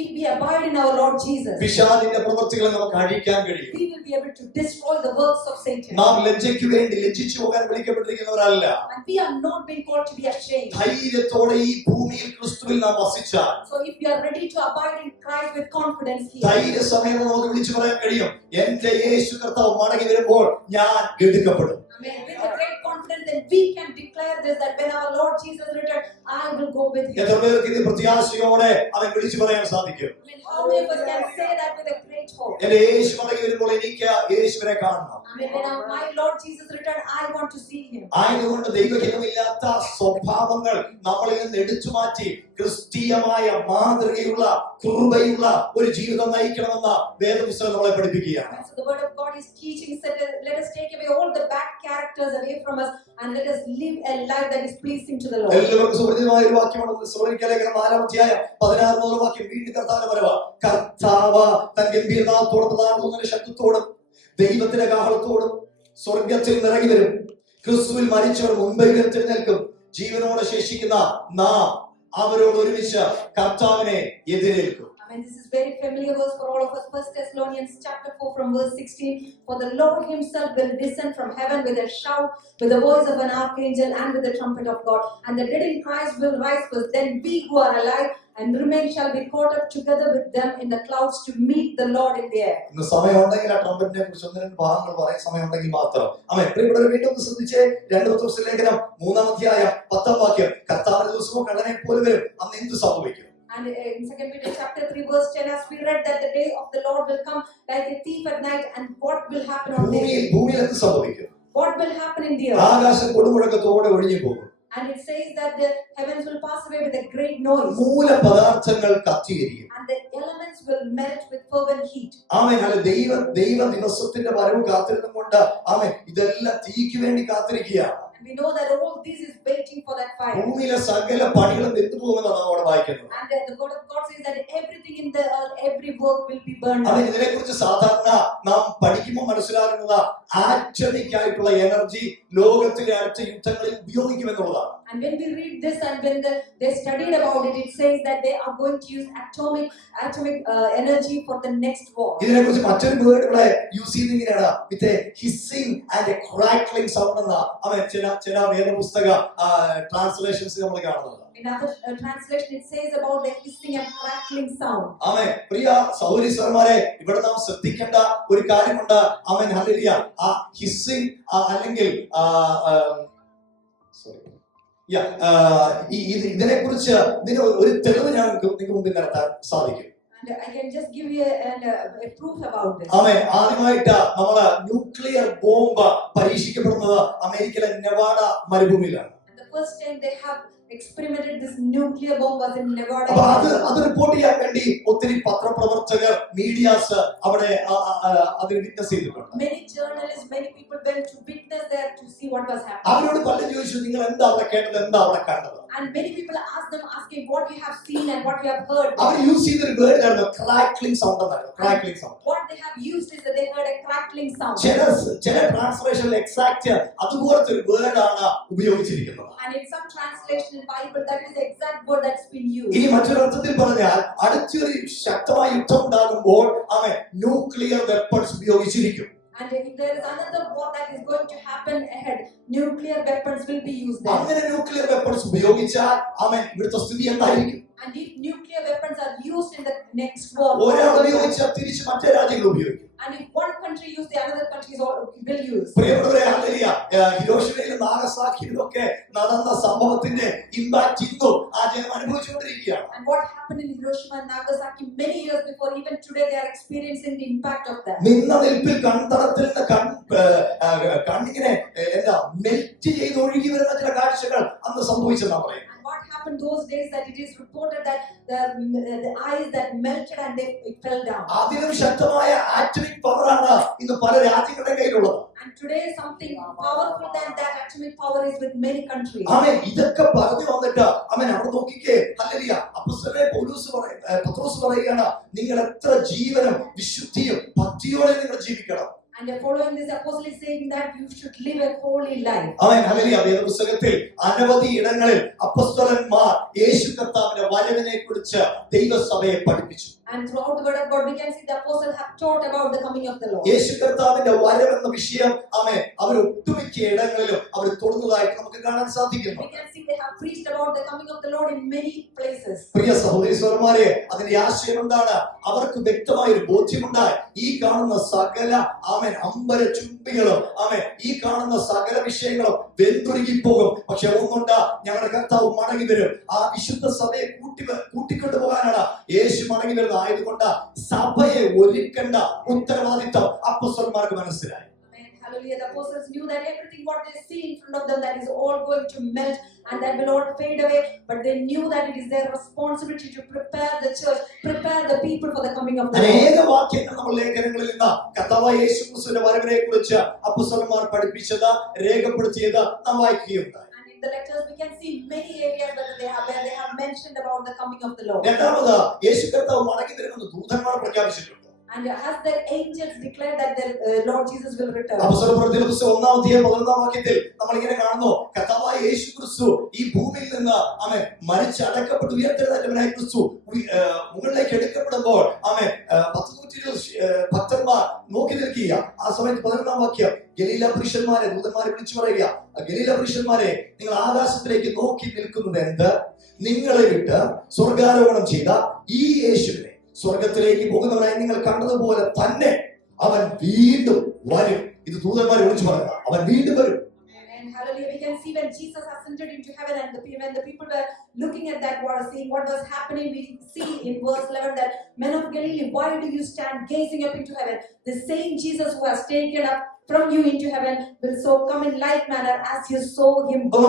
if we abide in our Lord Jesus, പിശാചിന്റെ പ്രവൃത്തികളെ നമുക്ക് അഴിക്കാൻ കഴിയും. we will be able to destroy the works of Satan. നാം ലജ്ജയ്ക്ക് വേണ്ടി ലജ്ജിച്ചു പോകാൻ വിളിക്കപ്പെട്ടിരിക്കുന്നവരല്ല. And we are not being called to be ashamed. ധൈര്യത്തോടെ ഈ ഭൂമിയിൽ ക്രിസ്തുവിൽ നാം വസിച്ചാൽ, So if we are ready to abide in Christ with confidence here, ധൈര്യസമയം നമുക്ക് വിളിച്ചു പറയാൻ കഴിയും, എന്റെ യേശു കർത്താവ് മടങ്ങി വരുമ്പോൾ ഞാൻ എടുക്കപ്പെടും. Amen. With a great confidence that we can declare this, that when our Lord Jesus returns, I will go with him. എത്ര പേർക്ക് ഇത് പ്രത്യാശയോടെ അവൻ വിളിച്ചു പറയാൻ സാധിക്കും? I mean, how many of us can say that with a great hope? എന്റെ യേശു മടങ്ങി വരുമ്പോൾ എനിക്ക് യേശുവിനെ കാണണം. I mean, when my Lord Jesus returns, I want to see him. ആയതുകൊണ്ട് ദൈവഹിതമില്ലാത്ത സ്വഭാവങ്ങൾ നമ്മളിൽ നിന്ന് എടുത്തു മാറ്റി ക്രിസ്തീയമായ മാതൃകയുള്ള കൃപയുള്ള ഒരു ജീവിതം നയിക്കണമെന്ന വേദപുസ്തകം നമ്മളെ പഠിപ്പിക്കുകയാണ്. And so the word of God is teaching us that let us take away all the bad characters away from us and let us live a life that is pleasing to the Lord. എല്ലാവർക്കും സുപരിചിതമായ ഒരു വാക്യമാണ് തെസ്സലോനിക്ക ലേഖനം 4-ാം അധ്യായം 16 മുതൽ വാക്യം. വീണ്ടും കർത്താവിന്റെ വരവ്. കർത്താവ് തൻ ഗംഭീരനാഥത്തോടും പ്രധാനതൂതന്റെ ശബ്ദത്തോടും ദൈവത്തിന്റെ കാഹളത്തോടും സ്വർഗ്ഗത്തിൽ നിറങ്ങി വരും. ക്രിസ്തുവിൽ മരിച്ചവർ മുൻപേ ഉയർത്തെഴുന്നേൽക്കും. ജീവനോടെ ശേഷിക്കുന്ന നാം അവരോട് ഒരുമിച്ച് കർത്താവിനെ എതിരേൽക്കും. And this is very familiar verse for all of us. 1 Thessalonians chapter 4 from verse 16. For the Lord himself will descend from heaven with a shout, with the voice of an archangel and with the trumpet of God. And the dead in Christ will rise first. Then we who are alive and remain shall be caught up together with them in the clouds to meet the Lord in the air. ഇന്ന് സമയമുണ്ടെങ്കിൽ ആ ട്രംപറ്റിനെ കുറിച്ച് 1-2 ഭാഗങ്ങൾ പറയാൻ സമയമുണ്ടെങ്കിൽ മാത്രം. ആമേൻ. പ്രിയപ്പെട്ടവരെ, വീണ്ടും ഒന്ന് ശ്രദ്ധിച്ചേ. 2 പത്രോസ് ലേഖനം 3-ാം അധ്യായം 10-ാം വാക്യം. കർത്താവിന്റെ ദിവസവും കള്ളനെ പോലെ വരും, അന്ന് എന്ത് സംഭവിക്കും? And in 2 Peter chapter 3 verse 10, as we read that the day of the Lord will come like a thief at night, and what will happen on the day? ഭൂമിയിൽ എന്ത് സംഭവിക്കും? What will happen in the earth? ആകാശം കൊടുമുഴക്കത്തോടെ ഒഴിഞ്ഞു പോകും. And it says that the heavens will pass away with a great noise, മൂലപദാർത്ഥങ്ങൾ കത്തിയെരിയും. and the elements will melt with fervent heat. ആമേൻ. അല്ല, ദൈവ ദിവസത്തിന്റെ വരവ് കാത്തിരുന്നുകൊണ്ട് ആമേൻ ഇതെല്ലാം തീക്ക് വേണ്ടി കാത്തിരിക്കുകയാണ്. And we know that all this is waiting for that fire. ഭൂമിയിലെ സകല പണികളും നിന്നു പോകുമെന്നാണ് നമ്മൾ വായിക്കുന്നത്. And the word of God says that everything in the earth, every work will be burned അതെ, up. ഇതിനെ കുറിച്ച് സാധാരണ നാം പഠിക്കുമ്പോൾ മനസ്സിലാകുന്നത് ആറ്റമിക് ആയിട്ടുള്ള എനർജി ലോകത്തിലെ അടുത്ത യുദ്ധങ്ങളിൽ ഉപയോഗിക്കുമെന്നുള്ളതാണ്. And when we read this and when they studied about it, it says that they are going to use atomic energy for the next war. ഇതിനെ കുറിച്ച് മറ്റൊരു വേർഡ് ഇവിടെ യൂസ് ചെയ്യുന്നതിനാണ് with hissing and a crackling sound എന്ന അവൻ ചില വേദപുസ്തക translations നമ്മൾ കാണുന്നത്. In other translation, it says about the hissing and crackling sound. ആമേൻ. പ്രിയ സഹോദരീസന്മാരെ, ഇവിടെ നാം ശ്രദ്ധിക്കേണ്ട ഒരു കാര്യമുണ്ട്. ആമേൻ, ഹല്ലേലൂയ. ആ ഹിസ്സിംഗ് അല്ലെങ്കിൽ ഇതിനെ കുറിച്ച് ഒരു തെളിവ് ഞാൻ നിങ്ങൾക്ക് മുമ്പിൽ നടത്താൻ സാധിക്കും. And I can just give you a proof about this. ആമേൻ. ആദ്യമായിട്ട് നമ്മള് ന്യൂക്ലിയർ ബോംബ് പരീക്ഷിക്കപ്പെടുന്നത് അമേരിക്കയിലെ Nevada മരുഭൂമിയിലാണ്. And the first time they have experimented this nuclear bomb was in Nevada. അത് റിപ്പോർട്ട് ചെയ്യാൻ വേണ്ടി ഒത്തിരി പത്രപ്രവർത്തകർ, മീഡിയാസ് അവിടെ അതിന് വിറ്റ്നസ് ചെയ്തിട്ടുണ്ട്. Many journalists, many people went to witness there to see what was happening. അവരോട് പലരും ചോദിച്ചു, നിങ്ങൾ എന്താ അവിടെ കേട്ടത്, എന്താ അവിടെ കണ്ടത്? And many people asked them, asking what you have seen and what you have heard. അവർ യൂസ് ചെയ്തൊരു വേർഡ് ആണ് ക്രാക്ലിംഗ് സൗണ്ട് എന്നാണ്. Crackling sound. What they have used is that they heard a crackling sound. ചില ട്രാൻസ്ലേഷനിൽ exact അതുപോലത്തെ ഒരു word ആണ് ഉപയോഗിച്ചിരിക്കുന്നത്. And in some translation in Bible, that is the exact word that's been used. ഇനി മറ്റൊരു അർത്ഥത്തിൽ പറഞ്ഞാൽ അടുത്തൊരു ശക്തമായ യുദ്ധം ഉണ്ടാകുമ്പോൾ അവൻ ന്യൂക്ലിയർ വെപ്പൺസ് ഉപയോഗിച്ചിരിക്കും. And if there is another war that is going to happen ahead, nuclear weapons will be used there. അങ്ങനെ ന്യൂക്ലിയർ വെപ്പൺസ് ഉപയോഗിച്ചാൽ അവൻ ഇവിടുത്തെ സ്ഥിതി എന്തായിരിക്കും? And if nuclear weapons are used in the next war, ഒരാൾ ഉപയോഗിച്ചാൽ തിരിച്ച് മറ്റേ രാജ്യങ്ങൾ ഉപയോഗിക്കും. and if one country use, the another countries will use. പ്രിയപ്പെട്ടവരെ, ഹല്ലേലൂയ. ഹിരോഷിമയിലും നാഗസാക്കിയിലും ഒക്കെ നടന്ന സംഭവത്തിന്റെ ഇമ്പാക്ട് ഇന്നും ആ ജനം അനുഭവിച്ചുകൊണ്ടിരിക്കുകയാണ്. And what happened in Hiroshima and Nagasaki many years before, even today they are experiencing the impact of that. നിന്ന നിൽപ്പിൽ കൺതടത്തിൽ നിന്ന് കണ്ണിങ്ങനെ എന്താ മെൽറ്റ് ചെയ്ത് ഒഴുകി വരുന്ന ചില കാഴ്ചകൾ അന്ന് സംഭവിച്ചെന്നാ പറയുന്നത്. And what happened those days, that it is reported that the eyes that melted and it fell down. അതിലും ശക്തമായ ആറ്റമിക് പവറാണ് ഇന്ന് പല രാജ്യങ്ങളുടെ കയ്യിലുള്ളത്. And today something powerful than that atomic power is with many countries. ആമേൻ. ഇതൊക്കെ പറഞ്ഞു വന്നിട്ട് ആമേൻ അവിടെ നോക്കിക്കേ, ഹല്ലേലൂയ. അപ്പോസ്തലനായ പത്രോസ് പറയുകയാണ്, നിങ്ങൾ എത്ര ജീവനും വിശുദ്ധിയും ഭക്തിയോടെ നിങ്ങൾ ജീവിക്കണം. And following this, apostle is saying that you should live a holy life. Amen, hallelujah. വേദപുസ്തകത്തിൽ അനവധി ഇടങ്ങളിൽ അപ്പോസ്തലന്മാർ യേശു കർത്താവിന്റെ വരവിനെ കുറിച്ച് ദൈവസഭയെ പഠിപ്പിച്ചു. And throughout the word of God, we can see the apostles have taught about the coming of the Lord. യേശു കർത്താവിന്റെ വരവ് എന്ന വിഷയം ആമേൻ അവർ ഒട്ടുമിക്ക ഇടങ്ങളിലും അവർ തൊടുന്നതായിട്ട് നമുക്ക് കാണാൻ സാധിക്കുന്നു. We can see they have preached about the coming of the Lord in many places. പ്രിയ സഹോദരീസന്മാരെ, അതിന്റെ ആശയം എന്താണ്? അവർക്ക് വ്യക്തമായ ഒരു ബോധ്യമുണ്ടായി. ഈ കാണുന്ന സകല ആമേൻ അമ്പര ചുംബികളും ആമേൻ ഈ കാണുന്ന സകല വിഷയങ്ങളും വെന്തുരുകി പോകും. പക്ഷെ ഒന്നുണ്ട്, ഞങ്ങളുടെ കർത്താവ് മടങ്ങി വരും. ആ വിശുദ്ധ സഭയെ കൂട്ടിക്കൊണ്ടുപോകാനാണ് യേശു മടങ്ങി വരുന്നത്. ആയതുകൊണ്ട് സഭയെ ഒരുക്കേണ്ട ഉത്തരവാദിത്വം അപ്പോസ്തലന്മാർക്ക് മനസ്സിലായി. Hallelujah. The apostles knew that everything what they see in front of them, that is all going to melt and that will not fade away. But they knew that it is their responsibility to prepare the church, prepare the people for the coming of the Lord. അനേക വാക്യങ്ങൾ നമ്മൾ ലേഖനങ്ങളിൽ നിന്ന് കർത്താവായ യേശു ക്രിസ്തുവിന്റെ വരവിനെ കുറിച്ച് അപ്പോസ്തലന്മാർ പഠിപ്പിച്ചത്, രേഖപ്പെടുത്തിയത് നാം വായിക്കുകയുണ്ടായി. In the letters we can see many areas where they have mentioned about the coming of the Lord. രണ്ടാമത്, യേശു കർത്താവ് മടങ്ങി വരുമെന്ന് ദൂതന്മാർ പ്രഖ്യാപിച്ചിട്ടുണ്ട്. And as the angels declare that the Lord Jesus will return. അപ്പോസ്തലപ്രവൃത്തിയുടെ പുസ്തകം 1-11 വാക്യത്തിൽ നമ്മൾ ഇങ്ങനെ കാണുന്നു, കർത്താവായ യേശു ക്രിസ്തു ഈ ഭൂമിയിൽ നിന്ന് അവൻ മരിച്ചടക്കപ്പെട്ട് ഉയർത്തെഴുന്നേറ്റവനായ ക്രിസ്തു മുകളിലേക്ക് എടുക്കപ്പെടുമ്പോൾ അവൻ 120 ഭക്തന്മാർ നോക്കി നിൽക്കുക. ആ സമയത്ത് 11 വാക്യം, ഗലീല പുരുഷന്മാരെ ദൂതന്മാരെ വിളിച്ചു പറയുക, ഗലീല പുരുഷന്മാരെ, നിങ്ങൾ ആകാശത്തിലേക്ക് നോക്കി നിൽക്കുന്നത് എന്ത്? നിങ്ങളെ വിട്ട് സ്വർഗാരോഹണം ചെയ്ത ഈ യേശുവിനെ സ്വർഗത്തിലേക്ക് പോകുന്നവനായി നിങ്ങൾ കണ്ടതുപോലെ തന്നെ അവൻ വീണ്ടും വരും. ഇത് ദൂതന്മാരെ വിളിച്ചു പറയുക, അവൻ വീണ്ടും വരും. And hallelujah, we can see when Jesus ascended into heaven and when the people were looking at that, seeing what was happening, we see in verse 11 that, men of Galilee, why do you stand gazing up into heaven? The same Jesus who has taken up from you into heaven will so come in like manner as you saw him go.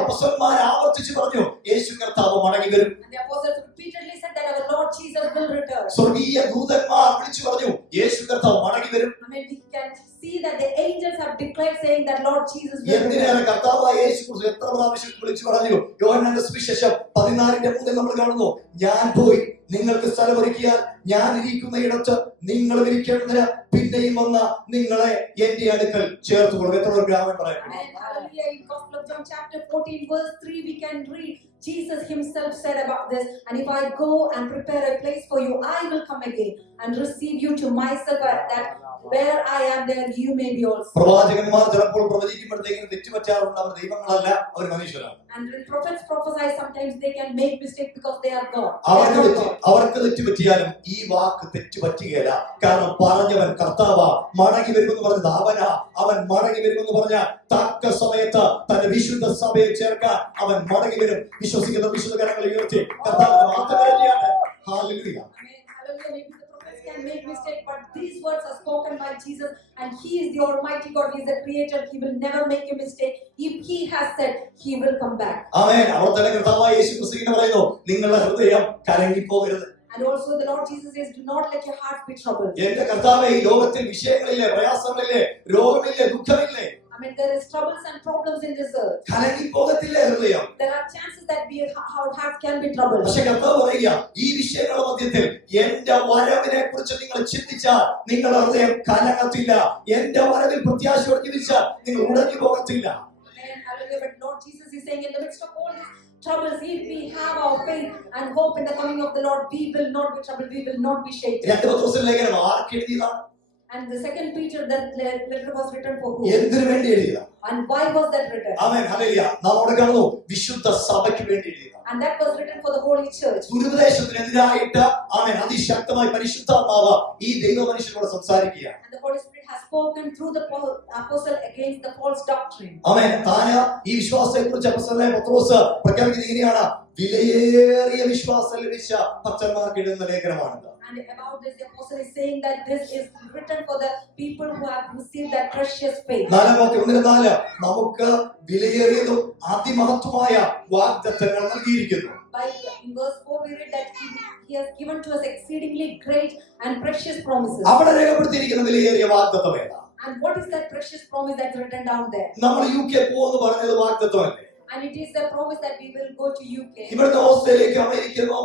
അപ്പോസ്തലന്മാർ ആവർത്തിച്ചു പറഞ്ഞു, യേശു കർത്താവ് മടങ്ങി വരും. And the apostles repeatedly said that our Lord Jesus will return. സ്വർഗീയ ദൂതന്മാർ വിളിച്ചു പറഞ്ഞു, യേശു കർത്താവ് മടങ്ങി വരും. I mean, we can see that the angels have declared saying that Lord Jesus will return. എന്തിനാണ് കർത്താവായ യേശു ക്രിസ്തു എത്ര പ്രാവശ്യം വിളിച്ചു പറഞ്ഞു? യോഹന്നാന്റെ സുവിശേഷം 14:3 നമ്മൾ കാണുന്നു, ഞാൻ പോയി നിങ്ങൾക്ക് സ്ഥലമൊരുക്കിയാൽ ഞാൻ ഇരിക്കുന്ന ഇടത്ത് നിങ്ങൾ ഇരിക്കേണ്ടതിന് പിന്നെയും വന്ന് നിങ്ങളെ എന്റെ അടുക്കൽ ചേർത്തുകൊള്ളും. എത്ര ഒരു ഗ്രാമം പറയുന്നു. Hallelujah. In Gospel of John chapter 14 verse 3 we can read, Jesus himself said about this, and if I go and prepare a place for you, I will come again and receive you to myself, that where I am there you may be also. പ്രവാചകന്മാർ ചിലപ്പോൾ പ്രവചിക്കുമ്പോഴത്തേക്കും തെറ്റുപറ്റാറുണ്ട്. അവർ ദൈവങ്ങളല്ല, അവർ മനുഷ്യരാണ്. And when prophets prophesy, sometimes they can make mistakes because they are God. They are not God. അവർക്ക് തെറ്റ് പറ്റിയാലും ഈ വാക്ക് തെറ്റ് പറ്റുകയില്ല. കാരണം പറഞ്ഞവൻ കർത്താവാ, മടങ്ങി വരുമെന്ന് പറഞ്ഞത് അവനാ. അവൻ മടങ്ങി വരുമെന്ന് പറഞ്ഞ തക്ക സമയത്ത് തന്റെ വിശുദ്ധ സഭയെ ചേർക്കാൻ അവൻ മടങ്ങി വരും. വിശ്വസിക്കുന്ന വിശുദ്ധ കരങ്ങളെ ഉയർത്തി കർത്താവിന്റെ വാക്ക് തന്നെയാണ്. Hallelujah. Amen. Hallelujah. Maybe the prophets can make mistakes, but these words are spoken by Jesus, and He is the Almighty God. He is the Creator. He will never make a mistake. If He has said, He will come back. ആമേൻ. അവർ തന്നെ കർത്താവായ യേശു ക്രിസ്തു ഇങ്ങനെ പറയുന്നു, നിങ്ങളുടെ ഹൃദയം കലങ്ങിപ്പോകരുത്. And also the Lord Jesus says, do not let your heart be troubled. എന്റെ കർത്താവേ, ഈ ലോകത്തിൽ വിഷയങ്ങളില്ലേ, പ്രയാസങ്ങളില്ലേ, രോഗമില്ലേ, ദുഃഖമില്ലേ? I mean, there is troubles and problems in this earth. കലങ്ങിപ്പോകത്തില്ലേ ഹൃദയം? There are chances that our heart can be troubled. പക്ഷെ കർത്താവ് പറയുക, ഈ വിഷയങ്ങളുടെ മധ്യത്തിൽ എന്റെ വരവിനെ കുറിച്ച് നിങ്ങൾ ചിന്തിച്ചാൽ നിങ്ങളുടെ ഹൃദയം കലങ്ങത്തില്ല. എന്റെ വരവിൽ പ്രത്യാശയോടെ ജീവിച്ചാൽ നിങ്ങൾ ഉടഞ്ഞു പോകത്തില്ല. Amen. Hallelujah. But Lord Jesus is saying, in the midst of all these troubles, if we have our faith and hope in the coming of the Lord, we will not be troubled. We will not be shaken. 2 പത്രോസ് ലേഖനം ആർക്ക് എഴുതിയതാണ്? And the second Peter, that letter was written for who? എന്തിനു വേണ്ടി എഴുതിയതാണ്? And why was that written? Amen. Hallelujah. നാം അവിടെ കാണുന്നു വിശുദ്ധ സഭയ്ക്ക് വേണ്ടി എഴുതിയതാണ്. And that was written for the Holy Church. ദുരുപദേശത്തിനെതിരായിട്ട് ആമേൻ അതിശക്തമായി പരിശുദ്ധാത്മാവ് ഈ ദൈവ മനുഷ്യനോട് സംസാരിക്കുകയാണ്. And the Holy Spirit has spoken through the apostle against the false doctrine. ആമേൻ. താന് ഈ വിശ്വാസത്തെക്കുറിച്ച് അപ്പോസ്തലനായ പത്രോസ് പ്രഖ്യാപിക്കുന്നത് ഇങ്ങനെയാണ്, വിലയേറിയ വിശ്വാസം ലഭിച്ച ഭക്തന്മാർക്ക് എഴുതുന്ന ലേഖനമാണിത്. And about this, the apostle is saying that this is written for the people who have received that precious faith. 4:4 നമുക്ക് വിലയേറിയതും അതിമഹത്വമായ വാഗ്ദത്തങ്ങൾ നൽകിയിരിക്കുന്നു. In verse 4 we read that he has given to us exceedingly great and precious promises. അവിടെ രേഖപ്പെടുത്തിയിരിക്കുന്ന വിലയേറിയ വാഗ്ദത്തം ഏതാ? And what is that precious promise that's written down there? നമ്മൾ UK പോകുമെന്ന് പറഞ്ഞത് വാഗ്ദത്തമല്ലേ? And it is the promise that we will go to UK. ഇവിടുത്തെ ഓസ്ട്രേലിയക്ക് അമേരിക്കയിലോ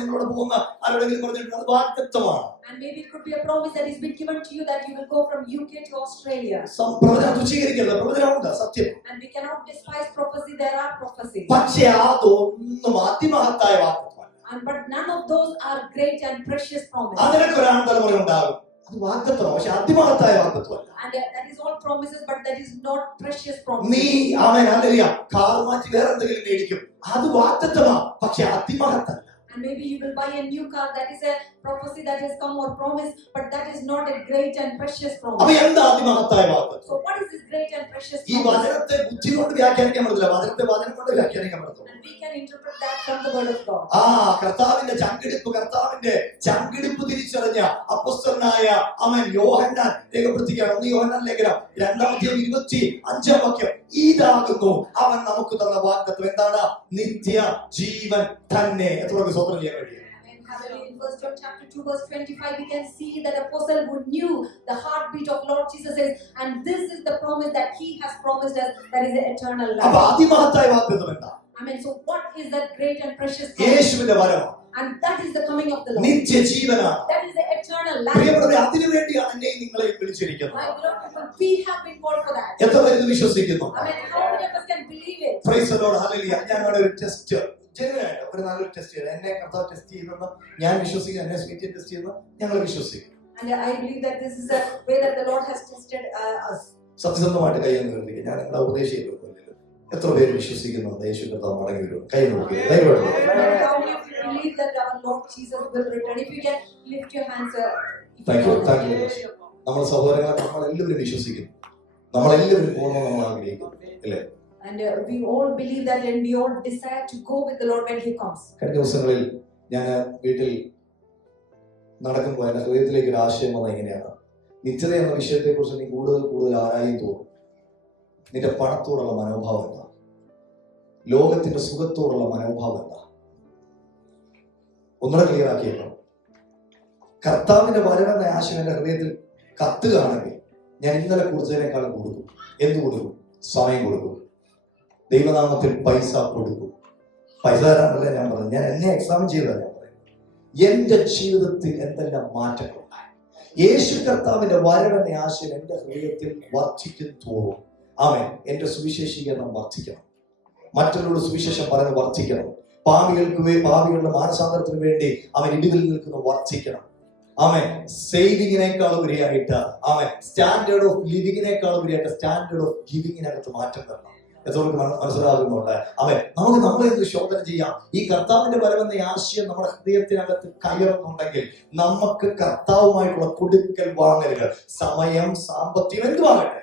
നിങ്ങളോട് പോകുന്ന ആരോടെങ്കിലും പറഞ്ഞിട്ടുണ്ട്, അത് വാഗ്ദത്തമാണ്. And maybe it could be a promise that has been given to you that you will go from UK to Australia. പ്രവചനം തുച്ഛീകരിക്കരുത്, പ്രവചനമുണ്ട്, സത്യം. And we cannot despise prophecy. There are prophecies. പക്ഷേ അതൊന്നും അതിമഹത്തായ വാഗ്ദത്തമല്ല. But none of those are great and precious promises. അതിനൊക്കെ ഒരു തലമുറ ഉണ്ടാകും, അത് വാഗ്ദത്തമാണ്, പക്ഷെ അതിമഹത്തായ വാഗ്ദത്തമല്ല. And that is all promises, but that is not precious promises. നീ ആമേൻ ഹല്ലേലൂയ കാർ മാറ്റി വേറെ എന്തെങ്കിലും മേടിക്കും, അത് വാഗ്ദത്തമാണ്, പക്ഷെ അതിമഹത്തല്ല. And maybe you will buy a new car. That is a prophecy that has come or promise, but that is not a great and precious promise. അപ്പോൾ എന്താ അതിമഹത്തായ വാഗ്ദത്തം? So what is this great and precious ഈ promise? വചനത്തെ ബുദ്ധി കൊണ്ട് വ്യാഖ്യാനിക്കാൻ പറ്റില്ല, വചനത്തെ വചനം കൊണ്ട് വ്യാഖ്യാനിക്കാൻ പറ്റും. And we can interpret that from the word of God. കർത്താവിന്റെ ചങ്കിടിപ്പ് തിരിച്ചറിഞ്ഞ അപ്പോസ്തലനായ അവൻ യോഹന്നാൻ രേഖപ്പെടുത്തുകയാണ്. 1 യോഹന്നാൻ ലേഖനം 2:25 ഇതാകുന്നു അവൻ നമുക്ക് തന്ന വാഗ്ദത്തം. എന്താണ്? നിത്യ ജീവൻ തന്നെ. എത്ര സ്വന്തം ചെയ്യാൻ കഴിയും? In 1 John chapter 2 verse 25 we can see that apostle who knew the heartbeat of Lord Jesus says, and this is the promise that he has promised us, that is the eternal life. അപ്പോൾ അതിമഹത്തായ വാഗ്ദത്തം എന്താ? So what is that great and precious promise? യേശുവിന്റെ വരവാണ്. And that is the coming of the Lord. നിത്യ ജീവനാണ്. That is the eternal life. പ്രിയപ്പെട്ടവരെ, അതിനു വേണ്ടിയാണ് എന്നെയും നിങ്ങളെയും വിളിച്ചിരിക്കുന്നത്. My beloved people, we have been called for that. എത്ര പേര് ഇത് വിശ്വസിക്കുന്നു? How many of us can believe it? Praise the Lord. Hallelujah. ഞങ്ങളുടെ ഒരു ടെസ്റ്റ്, ജനുവനായിട്ട് ഒരു നല്ലൊരു ടെസ്റ്റ് ചെയ്യണം. എന്നെ കർത്താവ് ടെസ്റ്റ് ചെയ്യുന്നത് ഞാൻ വിശ്വസിക്കുന്നു, എന്നെ സ്വീറ്റ് ടെസ്റ്റ് ചെയ്യുന്നത് ഞങ്ങൾ വിശ്വസിക്കും. And I believe that this is the way that the Lord has tested us. സത്യസന്ധമായിട്ട് കൈ നിർത്തിക്കുക. ഞാൻ നിങ്ങളെ ഉപദേശിക്കുന്നു. എത്ര പേര് വിശ്വസിക്കുന്നു യേശു കർത്താവ് മടങ്ങി വരും? കൈ നോക്കുക. How many of you believe that our Lord Jesus will return? If you can lift your hands. Thank you. നമ്മുടെ സഹോദരങ്ങളെ നമ്മളെല്ലാവരും വിശ്വസിക്കുന്നു, നമ്മളെല്ലാവരും പോകണമെന്ന് നമ്മൾ ആഗ്രഹിക്കുന്നു, അല്ലേ? And we all believe that, and we all desire to go with the Lord when He comes. കഴിഞ്ഞ ദിവസങ്ങളിൽ ഞാൻ വീട്ടിൽ നടക്കുമ്പോൾ എന്റെ ഹൃദയത്തിലേക്ക് ഒരു ആശയം വന്നത് ഇങ്ങനെയാണ്: നിത്യത എന്ന വിഷയത്തെക്കുറിച്ച് നീ കൂടുതൽ ആരായും തോന്നും. നിന്റെ പണത്തോടുള്ള മനോഭാവം എന്താ? ലോകത്തിന്റെ സുഖത്തോടുള്ള മനോഭാവം എന്താ? ഒന്നുകൂടെ ക്ലിയർ ആക്കിയേക്കണം. കർത്താവിന്റെ വരവെന്ന ആശയം എന്റെ ഹൃദയത്തിൽ കത്തുകയാണെങ്കിൽ ഞാൻ ഇന്നലെ കുറിച്ചതിനേക്കാളും കൊടുക്കും. എന്ത് കൊടുക്കും? സമയം കൊടുക്കും. ദൈവനാമത്തിൽ പൈസ കൊടുക്കും. പൈസ തരാനല്ല ഞാൻ പറഞ്ഞു, ഞാൻ എന്നെ എക്സാമിൻ ചെയ്തതാണ് ഞാൻ പറയുന്നത്. എന്റെ ജീവിതത്തിൽ എന്തെല്ലാം മാറ്റങ്ങളുണ്ടായി. യേശു കർത്താവിന്റെ വരവെന്ന ആശയം എന്റെ ഹൃദയത്തിൽ വർദ്ധിക്കും തോറും എന്റെ സുവിശേഷീകരണം വർദ്ധിക്കണം. മറ്റുള്ളവരുടെ സുവിശേഷം പറയുന്നത് വർദ്ധിക്കണം. പാപികളുടെ മാനസാന്തരത്തിന് വേണ്ടി അവൻ ഇടിവിൽ നിൽക്കുന്ന വർദ്ധിക്കണം. സേവിങ്ങിനേക്കാൾ ഉപരിയായിട്ട് സ്റ്റാൻഡേർഡ് ഓഫ് ലിവിങ്ങിനേക്കാൾ ഉപരിയായിട്ട് സ്റ്റാൻഡേർഡ് ഓഫ് ഗിവിങ്ങിനകത്ത് മാറ്റം വരണം. എത്രവർക്ക് മനസ്സിലാകുന്നുണ്ട്? നമുക്ക് നമ്മളെ ഒന്ന് ശോധന ചെയ്യാം. ഈ കർത്താവിന്റെ വരവെന്ന ആശയം നമ്മുടെ ഹൃദയത്തിനകത്ത് കയറുന്നുണ്ടെങ്കിൽ നമുക്ക് കർത്താവുമായിട്ടുള്ള കൊടുക്കൽ വാങ്ങലുകൾ, സമയം, സാമ്പത്തികം എന്തുവാകട്ടെ,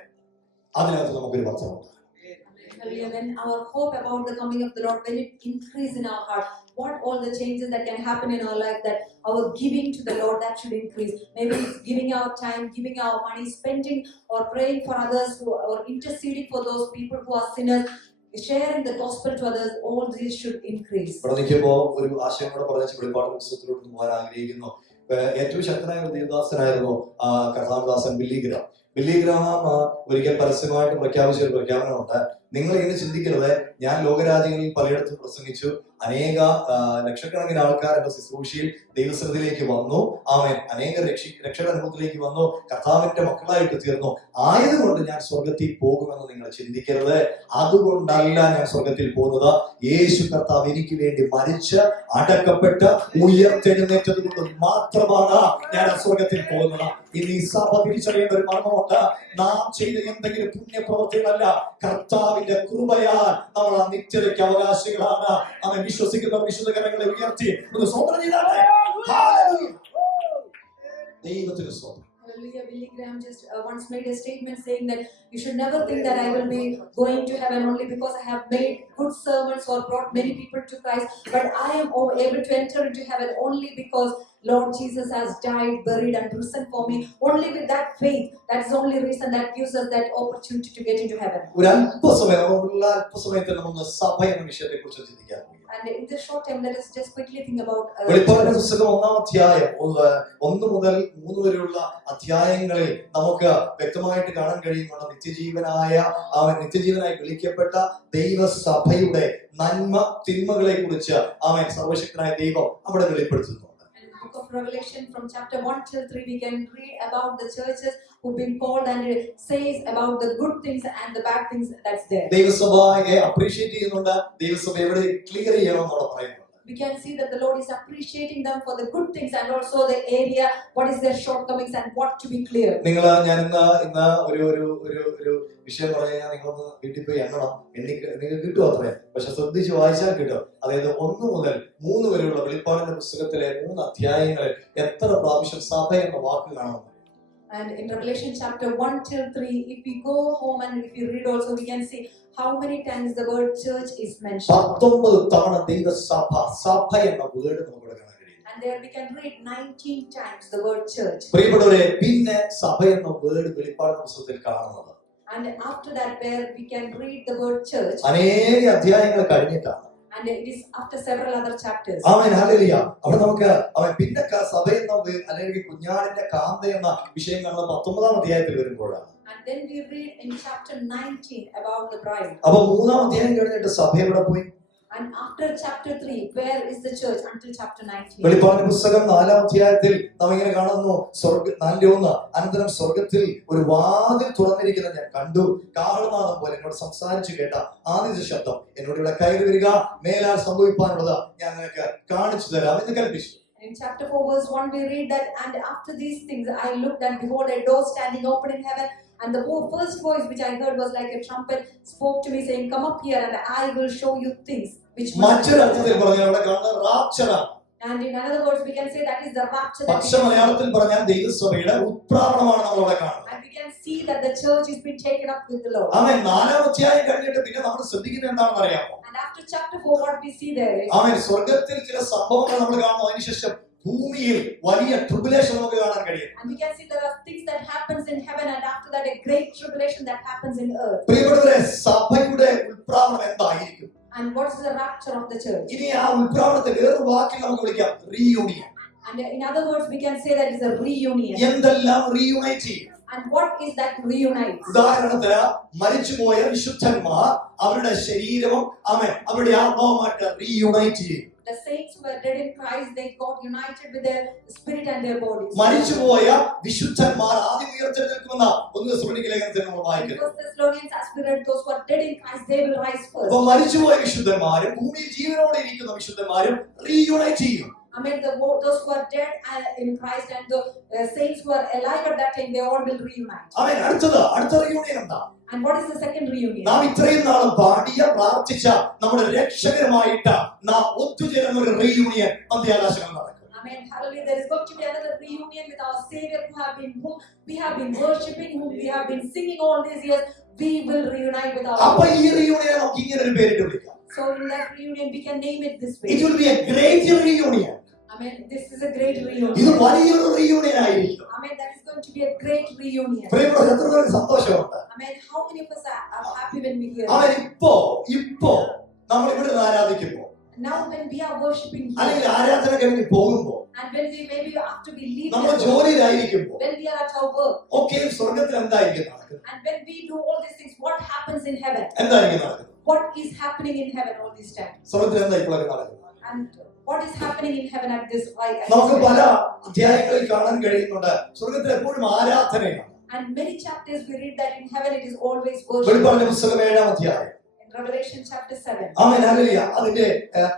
അതിനകത്ത് നമുക്കൊരു വർദ്ധനമുണ്ട്. When our hope about the coming of the Lord, when it increase in our heart, what all the changes that can happen in our life, that our giving to the Lord, that should increase. Maybe it's giving our time, giving our money, spending or praying for others, or interceding for those people who are sinners, sharing the gospel to others. All these should increase. ഇവിടെ നിൽക്കുമ്പോൾ ഒരു ആശയം കൂടെ പറഞ്ഞ വെളിപ്പാട് പുസ്തകത്തിലോട്ട് പോകാൻ ആഗ്രഹിക്കുന്നു. ഏറ്റവും ശക്തനായ ഒരു ദേവദാസനായിരുന്നു കർത്താവദാസൻ ബില്ലി ഗ്രാം. ബില്ലി ഗ്രാം ഒരിക്കൽ പരസ്യമായിട്ട് പ്രഖ്യാപിച്ച ഒരു പ്രഖ്യാപനമുണ്ട്. നിങ്ങൾ ഇങ്ങനെ ചിന്തിക്കരുത്, ഞാൻ ലോകരാജ്യങ്ങളിൽ പലയിടത്തും പ്രസംഗിച്ചു, അനേക ലക്ഷക്കണക്കിന് ആൾക്കാർ എന്റെ ശുശ്രൂഷയിൽ ദൈവസന്നിധിയിലേക്ക് വന്നു, അനേക രക്ഷാനുഭവത്തിലേക്ക് വന്നു, കർത്താവിന്റെ മക്കളായിട്ട് തീർന്നു. ആയതുകൊണ്ട് ഞാൻ സ്വർഗത്തിൽ പോകുമെന്ന് നിങ്ങൾ ചിന്തിക്കരുത്. അതുകൊണ്ടല്ല ഞാൻ സ്വർഗത്തിൽ പോകുന്നത്. യേശു കർത്താവ് എനിക്ക് വേണ്ടി മരിച്ച് അടക്കപ്പെട്ട് ഉയർത്തെഴുന്നേറ്റത് കൊണ്ട് മാത്രമാണ് ഞാൻ സ്വർഗത്തിൽ പോകുന്നത്. ഇനി സഭ തിരിച്ചറിയേണ്ട ഒരു മർമ്മമുണ്ട്. നാം ചെയ്ത എന്തെങ്കിലും പുണ്യപ്രവൃത്തികളല്ല, കർത്താവിന്റെ കൃപയാൽ നമ്മൾ ആ നിത്യതയ്ക്ക് അവകാശികളാണ്. അവൻ വിശ്വസിക്കുന്ന വിശുദ്ധകരങ്ങളെ ഉയർത്തി ഒന്ന് സ്വന്തം ചെയ്താലേ. ദൈവത്തിന് സ്വന്തം. Hallelujah. Billy Graham just once made a statement saying that you should never think that I will be going to heaven only because I have made good sermons or brought many people to Christ, but I am able to enter into heaven only because Lord Jesus has died, buried and risen for me. Only with that faith, that's the only reason that gives us that opportunity to get into heaven. ഒരു അല്പസമയത്തിൽ നമ്മൾ സഭ എന്ന വിഷയത്തെ കുറിച്ച് ചിന്തിക്കാൻ. And in this short time, let us just quickly think about വെളിപ്പാടിന്റെ പുസ്തകം 1-ാം അധ്യായം 1 മുതൽ 3 വരെയുള്ള അധ്യായങ്ങളിൽ നമുക്ക് വ്യക്തമായിട്ട് കാണാൻ കഴിയുന്നുണ്ട് നിത്യജീവനായി വിളിക്കപ്പെട്ട ദൈവസഭയുടെ നന്മ തിന്മകളെ കുറിച്ച് സർവശക്തനായ ദൈവം അവിടെ വെളിപ്പെടുത്തുന്നു. Of Revelation from chapter 1 till 3 we can read about the churches who've been called, and it says about the good things and the bad things that's there. ദൈവസഭയെ അപ്രീഷിയേറ്റ് ചെയ്യുന്നുണ്ട്. ദൈവസഭ എവിടെ ക്ലിയർ ചെയ്യണമെന്ന് അവിടെ പറയുന്നു. We can see that the Lord is appreciating them for the good things and also the area what is their shortcomings and what to be clear. ഞാൻ ഇന്ന് ഒരു വിഷയം പറഞ്ഞാൽ നിങ്ങളൊന്ന് വീട്ടിൽ പോയി എണ്ണണം. നിങ്ങൾക്ക് കിട്ടും അത്രേ, പക്ഷെ ശ്രദ്ധിച്ച് വായിച്ചാൽ കിട്ടും. അതായത് 1 മുതൽ 3 വരെയുള്ള വെളിപ്പാടിന്റെ പുസ്തകത്തിലെ 3 അധ്യായങ്ങളിൽ എത്ര പ്രാവശ്യം സഭ എന്ന വാക്ക് കാണുന്നു. And in Revelation chapter 1 till 3, if we go home and if we read also, we can see how many times the word church is mentioned. 19 തവണ ദൈവസഭ എന്ന വേർഡ് നമുക്ക് കാണാൻ കഴിയും. And there we can read 19 times the word church. പ്രിയപ്പെട്ടവരെ, പിന്നെ സഭ എന്ന വേർഡ് വെളിപ്പാടിന്റെ പുസ്തകത്തിൽ കാണുന്നത്. And after that where we can read the word church. അനേക അധ്യായങ്ങൾ കഴിഞ്ഞിട്ടാണ്. And it is after several other chapters. Amen. Hallelujah. അവിടെ നമുക്ക് പിന്നെ സഭ എന്ന അല്ലെങ്കിൽ കുഞ്ഞാടിന്റെ കാന്ത എന്ന വിഷയം കാണുന്നത് 19-ാം അധ്യായത്തിൽ വരുമ്പോഴാണ്. And then we read in chapter 19 about the bride. അപ്പോൾ 3-ാം അധ്യായം കഴിഞ്ഞിട്ട് സഭ എവിടെ പോയി? And after chapter 3, where is the church until chapter 19? വെളിപ്പാടിന്റെ പുസ്തകം 4-ാം അധ്യായത്തിൽ നാം ഇങ്ങനെ കാണുന്നു, 4:1 അനന്തരം സ്വർഗ്ഗത്തിൽ ഒരു വാതിൽ തുറന്നിരിക്കുന്നത് ഞാൻ കണ്ടു. കാഹളനാദം പോലെ എന്നോട് സംസാരിച്ചു കേട്ട ആദ്യത്തെ ശബ്ദം, എന്നോട് ഇവിടെ കയറി വരിക, മേലാൽ സംഭവിക്കാനുള്ളത് ഞാൻ നിനക്ക് കാണിച്ചു തരാം എന്ന് കൽപ്പിച്ചു. In chapter 4 verse 1 we read that, and after these things I looked and behold a door standing open in heaven, and the first voice which I heard was like a trumpet spoke to me saying, come up here and I will show you things which മറ്റൊരു അർത്ഥത്തിൽ പറഞ്ഞാൽ അവിടെ കാണുന്ന റാപ്ചറാണ്. And in another words we can say that is the rapture. പക്ഷേ മലയാളത്തിൽ പറഞ്ഞാൽ ദൈവസഭയുടെ ഉത്പ്രാവണമാണ് നമ്മൾ അവിടെ കാണുന്നത്. And we can see that the church has been taken up with the Lord. ആമേൻ. 4-ാം അധ്യായം കഴിഞ്ഞിട്ട് പിന്നെ നമ്മൾ ശ്രദ്ധിക്കുന്നത് എന്താണെന്ന് അറിയാമോ? And after chapter 4 what we see there is ആമേൻ, സ്വർഗ്ഗത്തിൽ ചില സംഭവങ്ങൾ നമ്മൾ കാണുന്നു. അതിനുശേഷം ഭൂമിയിൽ വലിയ ട്രിബുലേഷൻ നമുക്ക് കാണാൻ കഴിയും. And we can see there are things that happens in heaven, and after that a great tribulation that happens in earth. പ്രിയപ്പെട്ടവരെ, സഭയുടെ ഉത്പ്രാവണം എന്തായിരിക്കും? And what is the rapture of the church? ഇനി ആ ഉത്പ്രാവണത്തെ വേറൊരു വാക്കിൽ നമുക്ക് വിളിക്കാം, reunion. And in other words we can say that is a reunion. എന്തെല്ലാം റീയൂണൈറ്റ് ചെയ്യും? And what is that reunite? ഉദാഹരണത്തിന് മരിച്ചുപോയ വിശുദ്ധന്മാർ അവരുടെ ശരീരവും അവരുടെ ആത്മാവുമായിട്ട് റീയൂണൈറ്റ് ചെയ്യും. The saints who were dead in Christ, they got united with their spirit and their bodies. മരിച്ചുപോയ വിശുദ്ധന്മാർ ആദ്യം ഉയർത്തെഴുന്നേൽക്കുമെന്ന് 1 തെസ്സലോനിക്ക ലേഖനത്തിൽ നമ്മൾ വായിക്കുന്നു. Because Thessalonians as we read, those who are dead in Christ, they will rise first. അപ്പോൾ മരിച്ചുപോയ വിശുദ്ധന്മാരും ഭൂമിയിൽ ജീവനോടെ ഇരിക്കുന്ന വിശുദ്ധന്മാരും റീയൂണൈറ്റ് ചെയ്യും. I mean those who are dead in Christ and the saints who are alive at that time, they all will reunite. I mean അടുത്ത reunion എന്താ? And what is the second reunion? നാം ഇത്രയും നാളും പാടിയ പ്രാർത്ഥിച്ച നമ്മുടെ രക്ഷകരുമായിട്ട് നാം ഒത്തുചേരുന്ന ഒരു റീയൂണിയൻ അന്ത്യാകാശങ്ങൾ നടക്കും. Amen. Hallelujah. There is going to be another reunion with our Savior whom we have been worshiping, whom we have been singing all these years. We will reunite with our അപ്പൊ Lord. ഈ റീയൂണിയനെ നമുക്ക് ഇങ്ങനെ ഒരു പേരിട്ട് വിളിക്കാം. So in that reunion we can name it this way. It will be a great reunion. Amen. This is a great reunion. ഇത് വലിയൊരു reunion ആയിരിക്കും. Amen. That is going to be a great reunion. പ്രിയപ്പെട്ട എത്രപേർക്ക് സന്തോഷമുണ്ട്? Amen. How many of us are happy when we hear അവൻ that? ഇപ്പോ നമ്മൾ ഇവിടെ ആരാധിക്കുമ്പോ Now when we are worshiping അല്ലെങ്കിൽ here, ആരാധന കഴിഞ്ഞ് പോകുമ്പോ and when we maybe after we leave നമ്മൾ this world, ജോലിയിലായിരിക്കുമ്പോ when we are at our work, ഒക്കെ സ്വർഗത്തിൽ എന്തായിരിക്കും നടക്കുന്നത്? and when we do all these things, what happens in heaven? എന്തായിരിക്കും നടക്കുന്നത്? What is happening in heaven all this time? സ്വർഗത്തിൽ എന്താ ഇപ്പോഴൊക്കെ നടക്കുന്നത്? And what is happening in heaven at this right? നമുക്ക് പല അധ്യായങ്ങളിൽ കാണാൻ കഴിയുന്നുണ്ട് സ്വർഗത്തിൽ എപ്പോഴും ആരാധനയാണ്. And many chapters we read that in heaven it is always worship. വെളിപ്പാടിന്റെ പുസ്തകം 7-ാം അധ്യായം. In Revelation chapter 7. Amen hallelujah. അതിന്റെ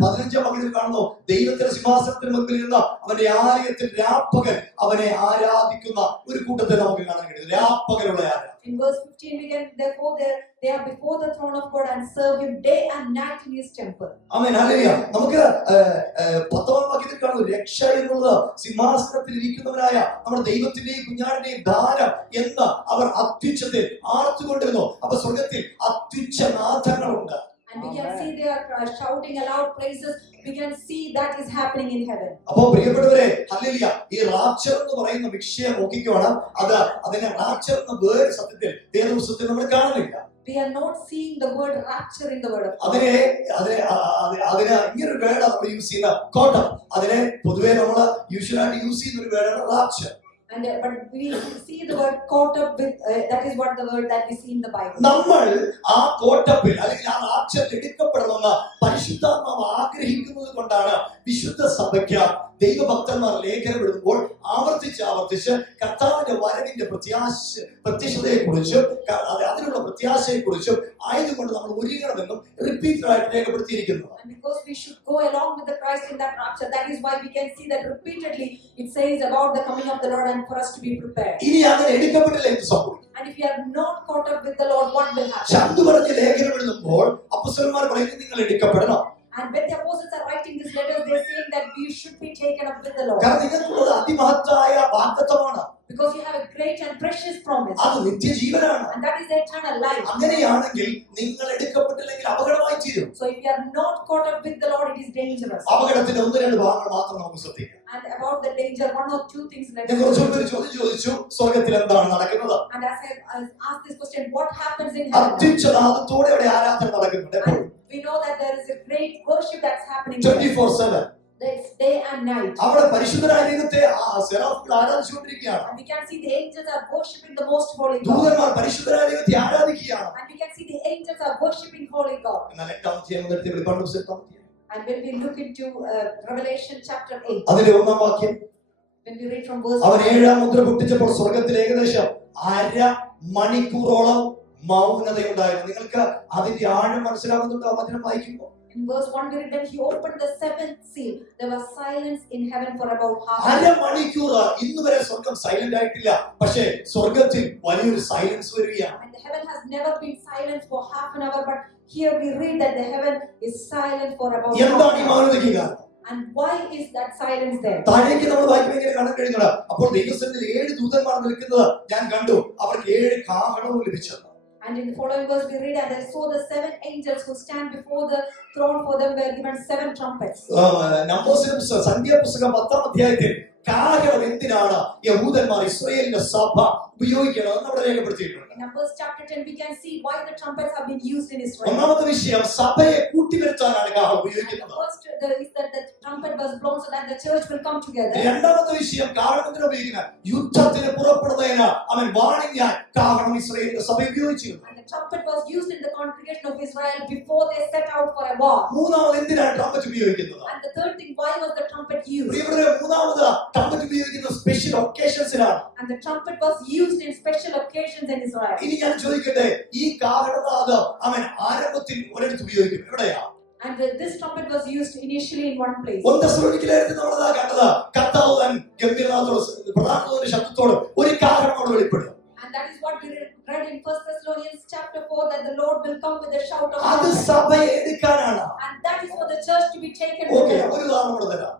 15-ാം വാക്യത്തിൽ കാണുന്നു ദൈവത്തിന്റെ സിംഹാസനത്തിന് മുൻപിൽ ഇരുന്ന അവന്റെ ആലയത്തിൽ രാപ്പകൽ അവനെ ആരാധിക്കുന്ന ഒരു കൂട്ടത്തെ നമുക്ക് കാണാൻ കഴിയും. രാപ്പകലുള്ള ആരാധന. In verse 15 we can therefore they are before the throne of God and serve him day and night in his temple. Amen hallelujah. നമുക്ക് 10-ാം വാക്യത്തിൽ കാണുന്നു രക്ഷ എന്നുള്ളത് സിംഹാസനത്തിൽ ഇരിക്കുന്നവനായ നമ്മുടെ ദൈവത്തിന്റെയും കുഞ്ഞാടിന്റെയും ദാനം എന്ന് അവർ അത്യുച്ചത്തിൽ ആർത്തുകൊണ്ടിരുന്നു. അപ്പൊ സ്വർഗത്തിൽ അത്യുച്ച നാഥങ്ങളുണ്ട്. And we can see they are shouting aloud praises. We can see that is happening in heaven. അപ്പോ പ്രിയപ്പെട്ടവരെ ഹല്ലേലൂയ ഈ റാപ്ചർ എന്ന് പറയുന്ന വിഷയം നോക്കിക്കോണം. അതിനെ റാപ്ചർ എന്ന വേർഡ് സത്യത്തിൽ വേദപുസ്തകത്തിൽ നമ്മൾ കാണുന്നില്ല. We are not seeing the word rapture in the word of God. അതിനെ ഇങ്ങനൊരു വേർഡ് നമ്മൾ യൂസ് ചെയ്യുന്ന കോട്ടം. അതിനെ പൊതുവെ നമ്മൾ യൂഷ്വലായിട്ട് യൂസ് ചെയ്യുന്ന ഒരു വേർഡാണ് rapture. And but we see the word caught up with that is what the word that we see in the Bible. നമ്മൾ ആ കോട്ടപ്പിൽ അല്ലെങ്കിൽ ആ റാപ്ചർ എടുക്കപ്പെടണമെന്ന് പരിശുദ്ധാത്മാവ് ആഗ്രഹിക്കുന്നത് കൊണ്ടാണ് വിശുദ്ധ സഭയ്ക്ക് ദൈവഭക്തന്മാർ ലേഖനം എഴുതുമ്പോൾ ആവർത്തിച്ച് കർത്താവിന്റെ വരവിന്റെ പ്രത്യക്ഷതയെക്കുറിച്ചും അതിനുള്ള പ്രത്യാശയെക്കുറിച്ചും ആയതുകൊണ്ട് നമ്മൾ ഒരുങ്ങണമെന്നും റിപ്പീറ്റഡ് ആയിട്ട് രേഖപ്പെടുത്തിയിരിക്കുന്നു. And because we should go along with the Christ in that rapture, that is why we can see that repeatedly it says about the coming of the Lord and for us to be prepared. ഇനി അങ്ങനെ എടുക്കപ്പെട്ടില്ല എന്ത് സംഭവിക്കും? And if we are not caught up with the Lord, what will happen? Chandu പറഞ്ഞ് ലേഖനം എഴുതുമ്പോൾ അപ്പോസ്തലന്മാർ പറയുന്നത് നിങ്ങൾ എടുക്കപ്പെടണം. And when the apostles are writing these letters, they are saying that we should be taken up with the Lord. കാരണം നിങ്ങൾക്കുള്ളത് അതിമഹത്തായ വാഗ്ദത്തമാണ്. Because you have a great and precious promise. അത് നിത്യജീവനാണ്. And that is the eternal life. അങ്ങനെയാണെങ്കിൽ നിങ്ങൾ എടുക്കപ്പെട്ടില്ലെങ്കിൽ അപകടമായി തീരും. So if you are not caught up with the Lord, it is dangerous. അപകടത്തിന്റെ 1-2 ഭാഗങ്ങൾ മാത്രം നമുക്ക് ശ്രദ്ധിക്കാം. And about the danger, 1 or 2 things. ഞാൻ കുറച്ചുകൂടി ഒരു ചോദ്യം ചോദിച്ചു, സ്വർഗത്തിൽ എന്താണ് നടക്കുന്നത്? And as I asked this question, what happens in heaven? അത്യുച്ചനാദത്തോടെ അവിടെ ആരാധന നടക്കുന്നുണ്ട് എപ്പോഴും. We know that there is a great worship that's happening 24/7. It's day and night. അവിടെ പരിശുദ്ധനായ ദൈവത്തെ സെറാഫുകൾ ആരാധിച്ചുകൊണ്ടിരിക്കുകയാണ്. And we can see the angels are worshiping the most holy God. ദൂതന്മാർ പരിശുദ്ധനായ ദൈവത്തെ ആരാധിക്കുകയാണ്. And we can see the angels are worshiping holy God. എന്നാൽ 8-ാം അധ്യായം മുതൽ വെളിപ്പാട് പുസ്തകം 8-ാം അധ്യായം. And when we look into Revelation chapter 8, അതിന്റെ 1-ാം വാക്യം, when we read from verse അവൻ 1, 7-ാം മുദ്ര പൊട്ടിച്ചപ്പോൾ സ്വർഗത്തിൽ ഏകദേശം 1/2 മണിക്കൂറോളം മൗനതയുണ്ടായിരുന്നു. നിങ്ങൾക്ക് അതിന്റെ ആഴം മനസ്സിലാകുന്നുണ്ടോ ആ വചനം വായിക്കുമ്പോൾ? in verse 1 we read when he opened the 7th seal, there was silence in heaven for about half an 1/2 hour. മണിക്കൂർ ഇന്ന് വരെ സ്വർഗം സൈലന്റ് ആയിട്ടില്ല. പക്ഷേ സ്വർഗത്തിൽ വലിയൊരു സൈലൻസ് വരികയാണ്. And the heaven has never been silent for half an hour, but here we read that the heaven is silent for about half എന്താണ് ഈ an hour. മൗനതയ്ക്ക് കാരണം? And why is that silence there? താഴേക്ക് നമ്മൾ വായിക്കുമ്പോൾ ഇങ്ങനെ കാണാൻ കഴിയുന്നുണ്ട്. അപ്പോൾ ദൈവസന്നിധിയിൽ 7 ദൂതന്മാർ നിൽക്കുന്നത് ഞാൻ കണ്ടു. അവർക്ക് 7 കാഹളവും ലഭിച്ചു. And in the following verse we read, and I saw the 7 angels who stand before the throne, for them were given 7 trumpets. നമ്പോസിന്റെ പുസ്തകം സംഖ്യാപുസ്തകം 10-ാം അധ്യായത്തിൽ കാഹളം എന്തിനാണ് യഹൂദന്മാർ ഇസ്രായേലിന്റെ സഭ ഉപയോഗിക്കണമെന്ന് അവിടെ രേഖപ്പെടുത്തിയിട്ടുണ്ട്. In Numbers chapter 10 we can see why the trumpets have been used in Israel. ഒന്നാമത്തെ വിഷയം സഭയെ കൂട്ടിവരുത്താനാണ് കാഹളം ഉപയോഗിക്കുന്നത്. First is that the trumpet was blown so that the church will come together. രണ്ടാമത്തെ വിഷയം കാഹളം എന്തിനാ ഉപയോഗിക്കുന്നത്? യുദ്ധത്തിന് പുറപ്പെടുന്നതിന് അവൻ വാണിംഗ് കാഹളം ഇസ്രായേലിന്റെ സഭ ഉപയോഗിച്ചിരുന്നു. And the trumpet was used in the congregation of Israel before they set out for a war. മൂന്നാമത് എന്തിനാണ് ട്രംപറ്റ് ഉപയോഗിക്കുന്നത്? And the third thing, why was the trumpet used? പ്രിയപ്പെട്ടവരെ, മൂന്നാമത് ട്രംപറ്റ് ഉപയോഗിക്കുന്ന special ഒക്കേഷൻസിലാണ്. And the trumpet was used in special occasions in Israel. ഇനി ഞാൻ ചോദിക്കട്ടെ, ഈ കാഹളനാദം അവൻ ആരംഭത്തിൽ ഒരിടത്ത് ഉപയോഗിക്കും, എവിടെയാ? And this trumpet was used initially in one place. തെസ്സലോനിക്കയിലായിരുന്നു നമ്മളതാ കണ്ടത്. കർത്താവ് തൻ ഗംഭീരനാഥത്തോട് പ്രധാനത്തോടെ ശബ്ദത്തോട് ഒരു കാഹളം അവിടെ വെളിപ്പെടും. And that is what we read read in 1 Thessalonians chapter 4 that the Lord will come with a shout of അത് trumpet. സഭയെ എടുക്കാനാണ്. And that is for the church to be taken. Okay, ഒരു ഉദാഹരണം കൂടെ തരാം.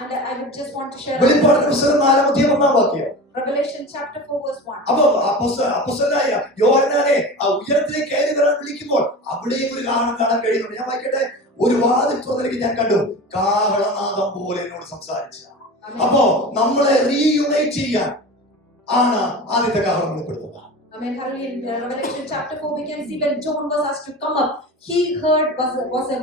And I would just want to share വെളിപ്പാടിന്റെ പുസ്തകം 4:1 Revelation chapter 4 verse 1. അപ്പൊ അപ്പോസ്തലനായ യോഹന്നാനെ ആ ഉയരത്തിലേക്ക് കയറി വരാൻ വിളിക്കുമ്പോൾ അവിടെയും ഒരു കാഹളം കാണാൻ കഴിയുന്നുണ്ട്. ഞാൻ വായിക്കട്ടെ. ഒരു വാതിൽ തുറന്നിരിക്കെ ഞാൻ കണ്ടു, കാഹളനാദം പോലെ എന്നോട് സംസാരിച്ച. അപ്പോ നമ്മളെ റീയുണൈറ്റ് ചെയ്യാൻ ആണ് ആദ്യത്തെ കാഹളം വെളിപ്പെടുത്തുക. Amen. Hallelujah. In Revelation chapter 4 we can see when John was asked to come up, he heard was a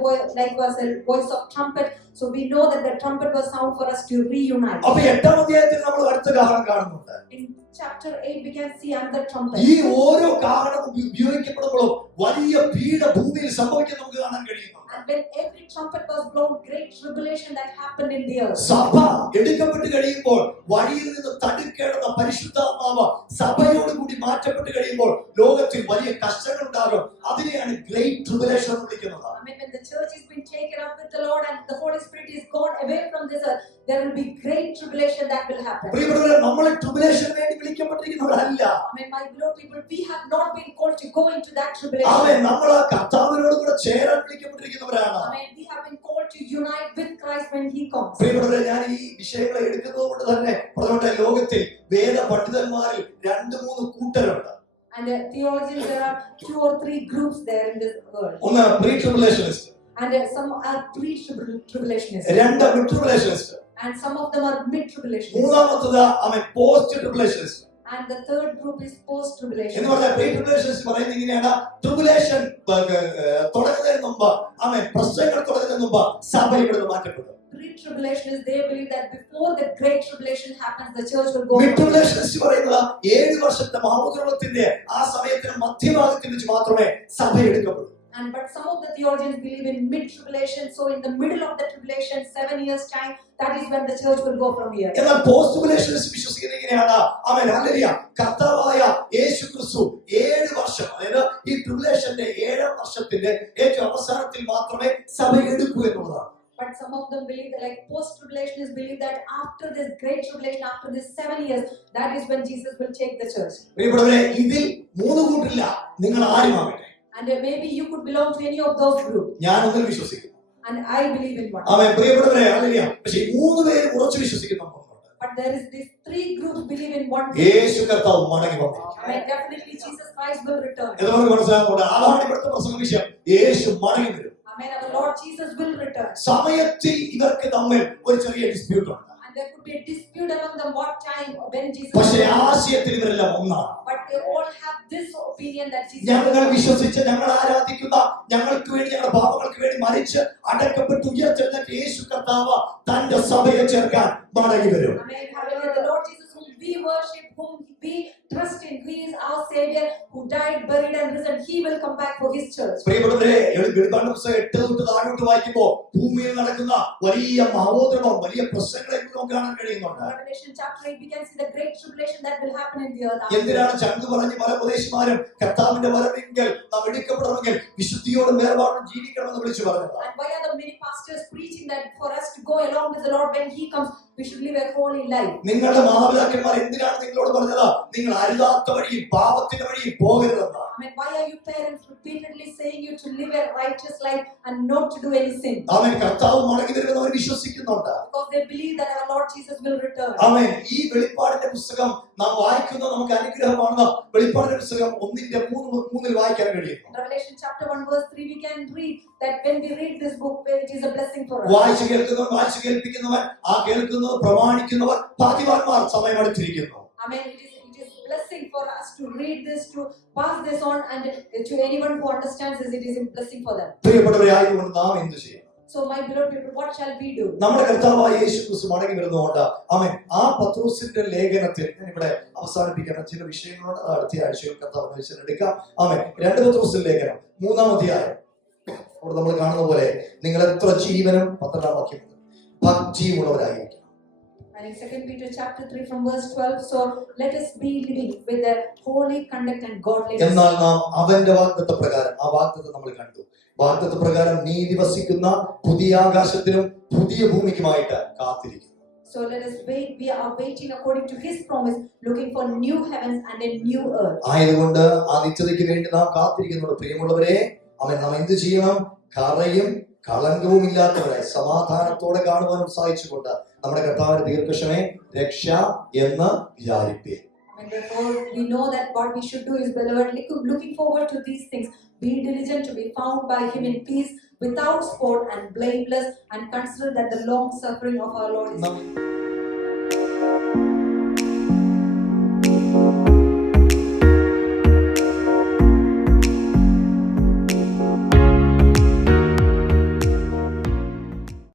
voice of trumpet. So we know that the trumpet was sound for us to reunite. അപ്പൊ 8-ാം അധ്യായത്തിൽ നമ്മൾ അടുത്ത കാഹളം കാണുന്നുണ്ട്. In chapter 8 we can see another trumpet. ഈ ഓരോ കാഹളം ഉപയോഗിക്കപ്പെടുമ്പോഴും വലിയ പീഡ ഭൂമിയിൽ സംഭവിക്കുന്നത് നമുക്ക് കാണാൻ കഴിയുന്നു. And when every trumpet was blown, great tribulation that happened in the earth. സഭ എടുക്കപ്പെട്ട് കഴിയുമ്പോൾ വഴിയിൽ നിന്ന് തടുക്കേണ്ട പരിശുദ്ധാത്മാവ് സഭയോട് കൂടി മാറ്റപ്പെട്ട് കഴിയുമ്പോൾ ലോകത്തിൽ വലിയ കഷ്ടങ്ങൾ ഉണ്ടാകും. അതിനെയാണ് ഗ്രേറ്റ് ട്രിബുലേഷൻ എന്ന് വിളിക്കുന്നത്. I mean, when the church has been taken up with the Lord and the Holy Spirit is gone away from this earth, there will be great tribulation that will happen. പ്രിയപ്പെട്ടവരെ, നമ്മൾ ട്രിബുലേഷന് വേണ്ടി വിളിക്കപ്പെട്ടിരിക്കുന്നവരല്ല. I mean, my beloved people, we have not been called to go into that tribulation. ആമേൻ. നമ്മൾ കർത്താവിനോട് കൂടെ ചേരാൻ വിളിക്കപ്പെട്ടിരിക്കുന്നവരാണ്. I mean, we have been called to unite with Christ when He comes. പ്രിയപ്പെട്ടവരെ, ഞാൻ ഈ വിഷയങ്ങളെ എടുക്കുന്നത് കൊണ്ട് തന്നെ പ്രധാനപ്പെട്ട ലോകത്തിൽ വേദ പണ്ഡിതന്മാരിൽ 2-3 കൂട്ടരുണ്ട്. And theologians, there are 2 or 3 groups there in this world. ഒന്ന് pre tribulationist, And some are pre-tribulationists. രണ്ട് mid tribulationist, And some of them are mid-tribulationists. മൂന്നാമത്തത് post tribulationist. And the third group is post-tribulation. എന്ന് പറഞ്ഞാൽ pre ട്രിബുലേഷനിസ്റ്റ് പറയുന്നത് ഇങ്ങനെയാണ്: tribulation തുടങ്ങുന്നതിന് മുമ്പ് പ്രശ്നങ്ങൾ തുടങ്ങുന്നതിന് മുമ്പ് സഭ ഇവിടുന്ന് മാറ്റപ്പെടും. Pre-tribulationists, they believe that before the great tribulation happens, the church will go. Mid tribulationist പറയുന്നത് 7 വർഷത്തെ മഹാമുദ്രണത്തിന്റെ ആ സമയത്തിന് മധ്യഭാഗത്തിൽ വെച്ച് മാത്രമേ സഭ എടുക്കപ്പെടൂ. But some of the theologians believe in mid-tribulation. So in the middle of the tribulation, 7 years time, that is when the church will go from here. എന്നാൽ post ട്രിബുലേഷനിസ്റ്റ് വിശ്വസിക്കുന്നത് ഇങ്ങനെയാണ്: ആമേൻ, ഹല്ലേലൂയ, കർത്താവായ യേശുക്രിസ്തു 7 വർഷം, അതായത് ഈ ട്രിബുലേഷന്റെ 7ാം വർഷത്തിന്റെ ഏറ്റവും അവസാനത്തിൽ മാത്രമേ സഭ എടുക്കൂ എന്നുള്ളതാണ്. But some of them believe that, like post-tribulationists believe that after this great tribulation, after this 7 years, that is when Jesus will take the church. പ്രിയപ്പെട്ടവരെ, ഇതിൽ 3 കൂട്ടില്ല. നിങ്ങൾ ആരുമാകട്ടെ. And maybe you could belong to any of those groups. ഞാൻ ഒന്നിൽ വിശ്വസിക്കുന്നു. And I believe in one. ആമേൻ. പ്രിയപ്പെട്ടവരെ, hallelujah. പക്ഷേ 3 പേര് ഉറച്ചു വിശ്വസിക്കുന്നുണ്ട്. But there is these 3 groups believe in one. യേശു കർത്താവ് മടങ്ങി വന്നു. I mean, definitely Jesus Christ will return. എന്നവർക്ക് മനസ്സിലാകുന്നുണ്ട്. അതാണ് ഇവിടുത്തെ പ്രസംഗ വിഷയം. യേശു മടങ്ങി വരും. Amen. Our Lord Jesus will return. സമയത്തിൽ ഇവർക്ക് തമ്മിൽ ഒരു ചെറിയ ഡിസ്പ്യൂട്ട് ഉണ്ട്. And there could be a dispute among them what time when Jesus. പക്ഷേ ആശയത്തിൽ ഇവരെല്ലാം ഒന്നാണ്. But they all have this opinion that Jesus. ഞങ്ങൾ വിശ്വസിച്ച് ഞങ്ങൾ ആരാധിക്കുന്ന, ഞങ്ങൾക്ക് വേണ്ടി ഞങ്ങളുടെ പാപങ്ങൾക്ക് വേണ്ടി മരിച്ച് അടക്കപ്പെട്ട് ഉയർത്തെഴുന്നേറ്റ യേശു കർത്താവ് തന്റെ സഭയെ ചേർക്കാൻ മടങ്ങി വരും. Amen. Hallelujah. The Lord Jesus whom we worship, whom we trust in, He is our Savior who died, buried and risen. He will come back for His church. പ്രിയപ്പെട്ടവരെ, വെളിപ്പാടിന്റെ പുസ്തകം 8 തൊട്ട് താഴോട്ട് വായിക്കുമ്പോൾ ഭൂമിയിൽ നടക്കുന്ന വലിയ മഹോദ്രവം, വലിയ പ്രശ്നങ്ങളെ നമുക്ക് കാണാൻ കഴിയുന്നുണ്ട്. Revelation chapter 8 we can see the great tribulation that will happen in the earth. എന്തിനാണ് ചങ്ക് പറഞ്ഞ് പല ഉപദേശിമാരും കർത്താവിന്റെ വരവെങ്കിൽ നാം എടുക്കപ്പെടണമെങ്കിൽ വിശുദ്ധിയോടും വേർപാടും ജീവിക്കണമെന്ന് വിളിച്ചു പറഞ്ഞത്? And why are the many pastors preaching that for us to go along with the Lord when He comes, we should live a holy life? നിങ്ങളുടെ മാതാപിതാക്കന്മാർ എന്തിനാണ് നിങ്ങളോട് പറഞ്ഞത് നിങ്ങൾ അരുതാത്ത വഴിയിൽ പാപത്തിന്റെ വഴിയിൽ പോകരുതെന്ന്? I mean, why are you parents repeatedly saying you to live a righteous life and not to do any sin? ആമേൻ. കർത്താവ് മടങ്ങി വരുമെന്ന് അവർ വിശ്വസിക്കുന്നുണ്ട്. Because they believe that our Lord Jesus will return. ആമേൻ. ഈ വെളിപ്പാടിന്റെ പുസ്തകം നാം വായിക്കുന്നത് നമുക്ക് അനുഗ്രഹമാണ്. വെളിപ്പാടിന്റെ പുസ്തകം 1:3 വായിക്കാൻ കഴിയും. Revelation chapter 1 verse 3 we can read that when we read this book, it is a blessing for us. വായിച്ചു കേൾക്കുന്നവൻ, വായിച്ചു കേൾപ്പിക്കുന്നവൻ, ആ കേൾക്കുന്നവർ പ്രമാണിക്കുന്നവർ ഭാഗ്യവാന്മാർ, സമയം അടുത്തിരിക്കുന്നു. Amen. It is blessing for us to read this, to pass this on, and to anyone who understands this, it is a blessing for them. പ്രിയപ്പെട്ടവരെ, ആയതുകൊണ്ട് നാം എന്ത് ചെയ്യണം? So my beloved people, what shall we do? നമ്മുടെ കർത്താവായ യേശു ക്രിസ്തു മടങ്ങി വരുന്നതുകൊണ്ട് ആമേൻ, ആ പത്രോസിന്റെ ലേഖനത്തിൽ ഞാൻ ഇവിടെ അവസാനിപ്പിക്കുന്ന ചില വിഷയങ്ങളോട് അടുത്ത ആഴ്ചയിൽ കർത്താവ് എടുക്കാം. ആമേൻ. 2 പത്രോസിന്റെ ലേഖനം 3-ാം അധ്യായം അവിടെ നമ്മൾ കാണുന്ന പോലെ നിങ്ങൾ എത്ര ജീവനും 12-ാം വാക്യം ഭക്തിയുമുള്ളവരായിരിക്കും. And in 2 Peter chapter 3 from verse 12, so let us be living with a holy conduct and godliness. എന്നാൽ നാം അവന്റെ വാഗ്ദത്ത പ്രകാരം, ആ വാഗ്ദത്തം നമ്മൾ കണ്ടു, വാഗ്ദത്ത പ്രകാരം നീതി വസിക്കുന്ന പുതിയ ആകാശത്തിനും പുതിയ ഭൂമിക്കുമായിട്ട് കാത്തിരിക്കുന്നു. So let us wait. We are waiting according to His promise, looking for new heavens and a new earth. ആയതുകൊണ്ട് ആ നിത്യതയ്ക്ക് വേണ്ടി നാം കാത്തിരിക്കുന്നുണ്ട്. പ്രിയമുള്ളവരെ, അവൻ നാം എന്ത് ചെയ്യണം? കറയും കളങ്കവും ഇല്ലാത്തവരായി സമാധാനത്തോടെ കാണുവാൻ ഉത്സാഹിച്ചുകൊണ്ട് നമ്മുടെ കർത്താവിന്റെ ദീർഘക്ഷമേ രക്ഷ എന്ന് വിചാരിപ്പേ. And therefore, we know that what we should do is, beloved, looking forward to these things. Be diligent to be found by Him in peace, without spot and blameless, and consider that the long suffering of our Lord is.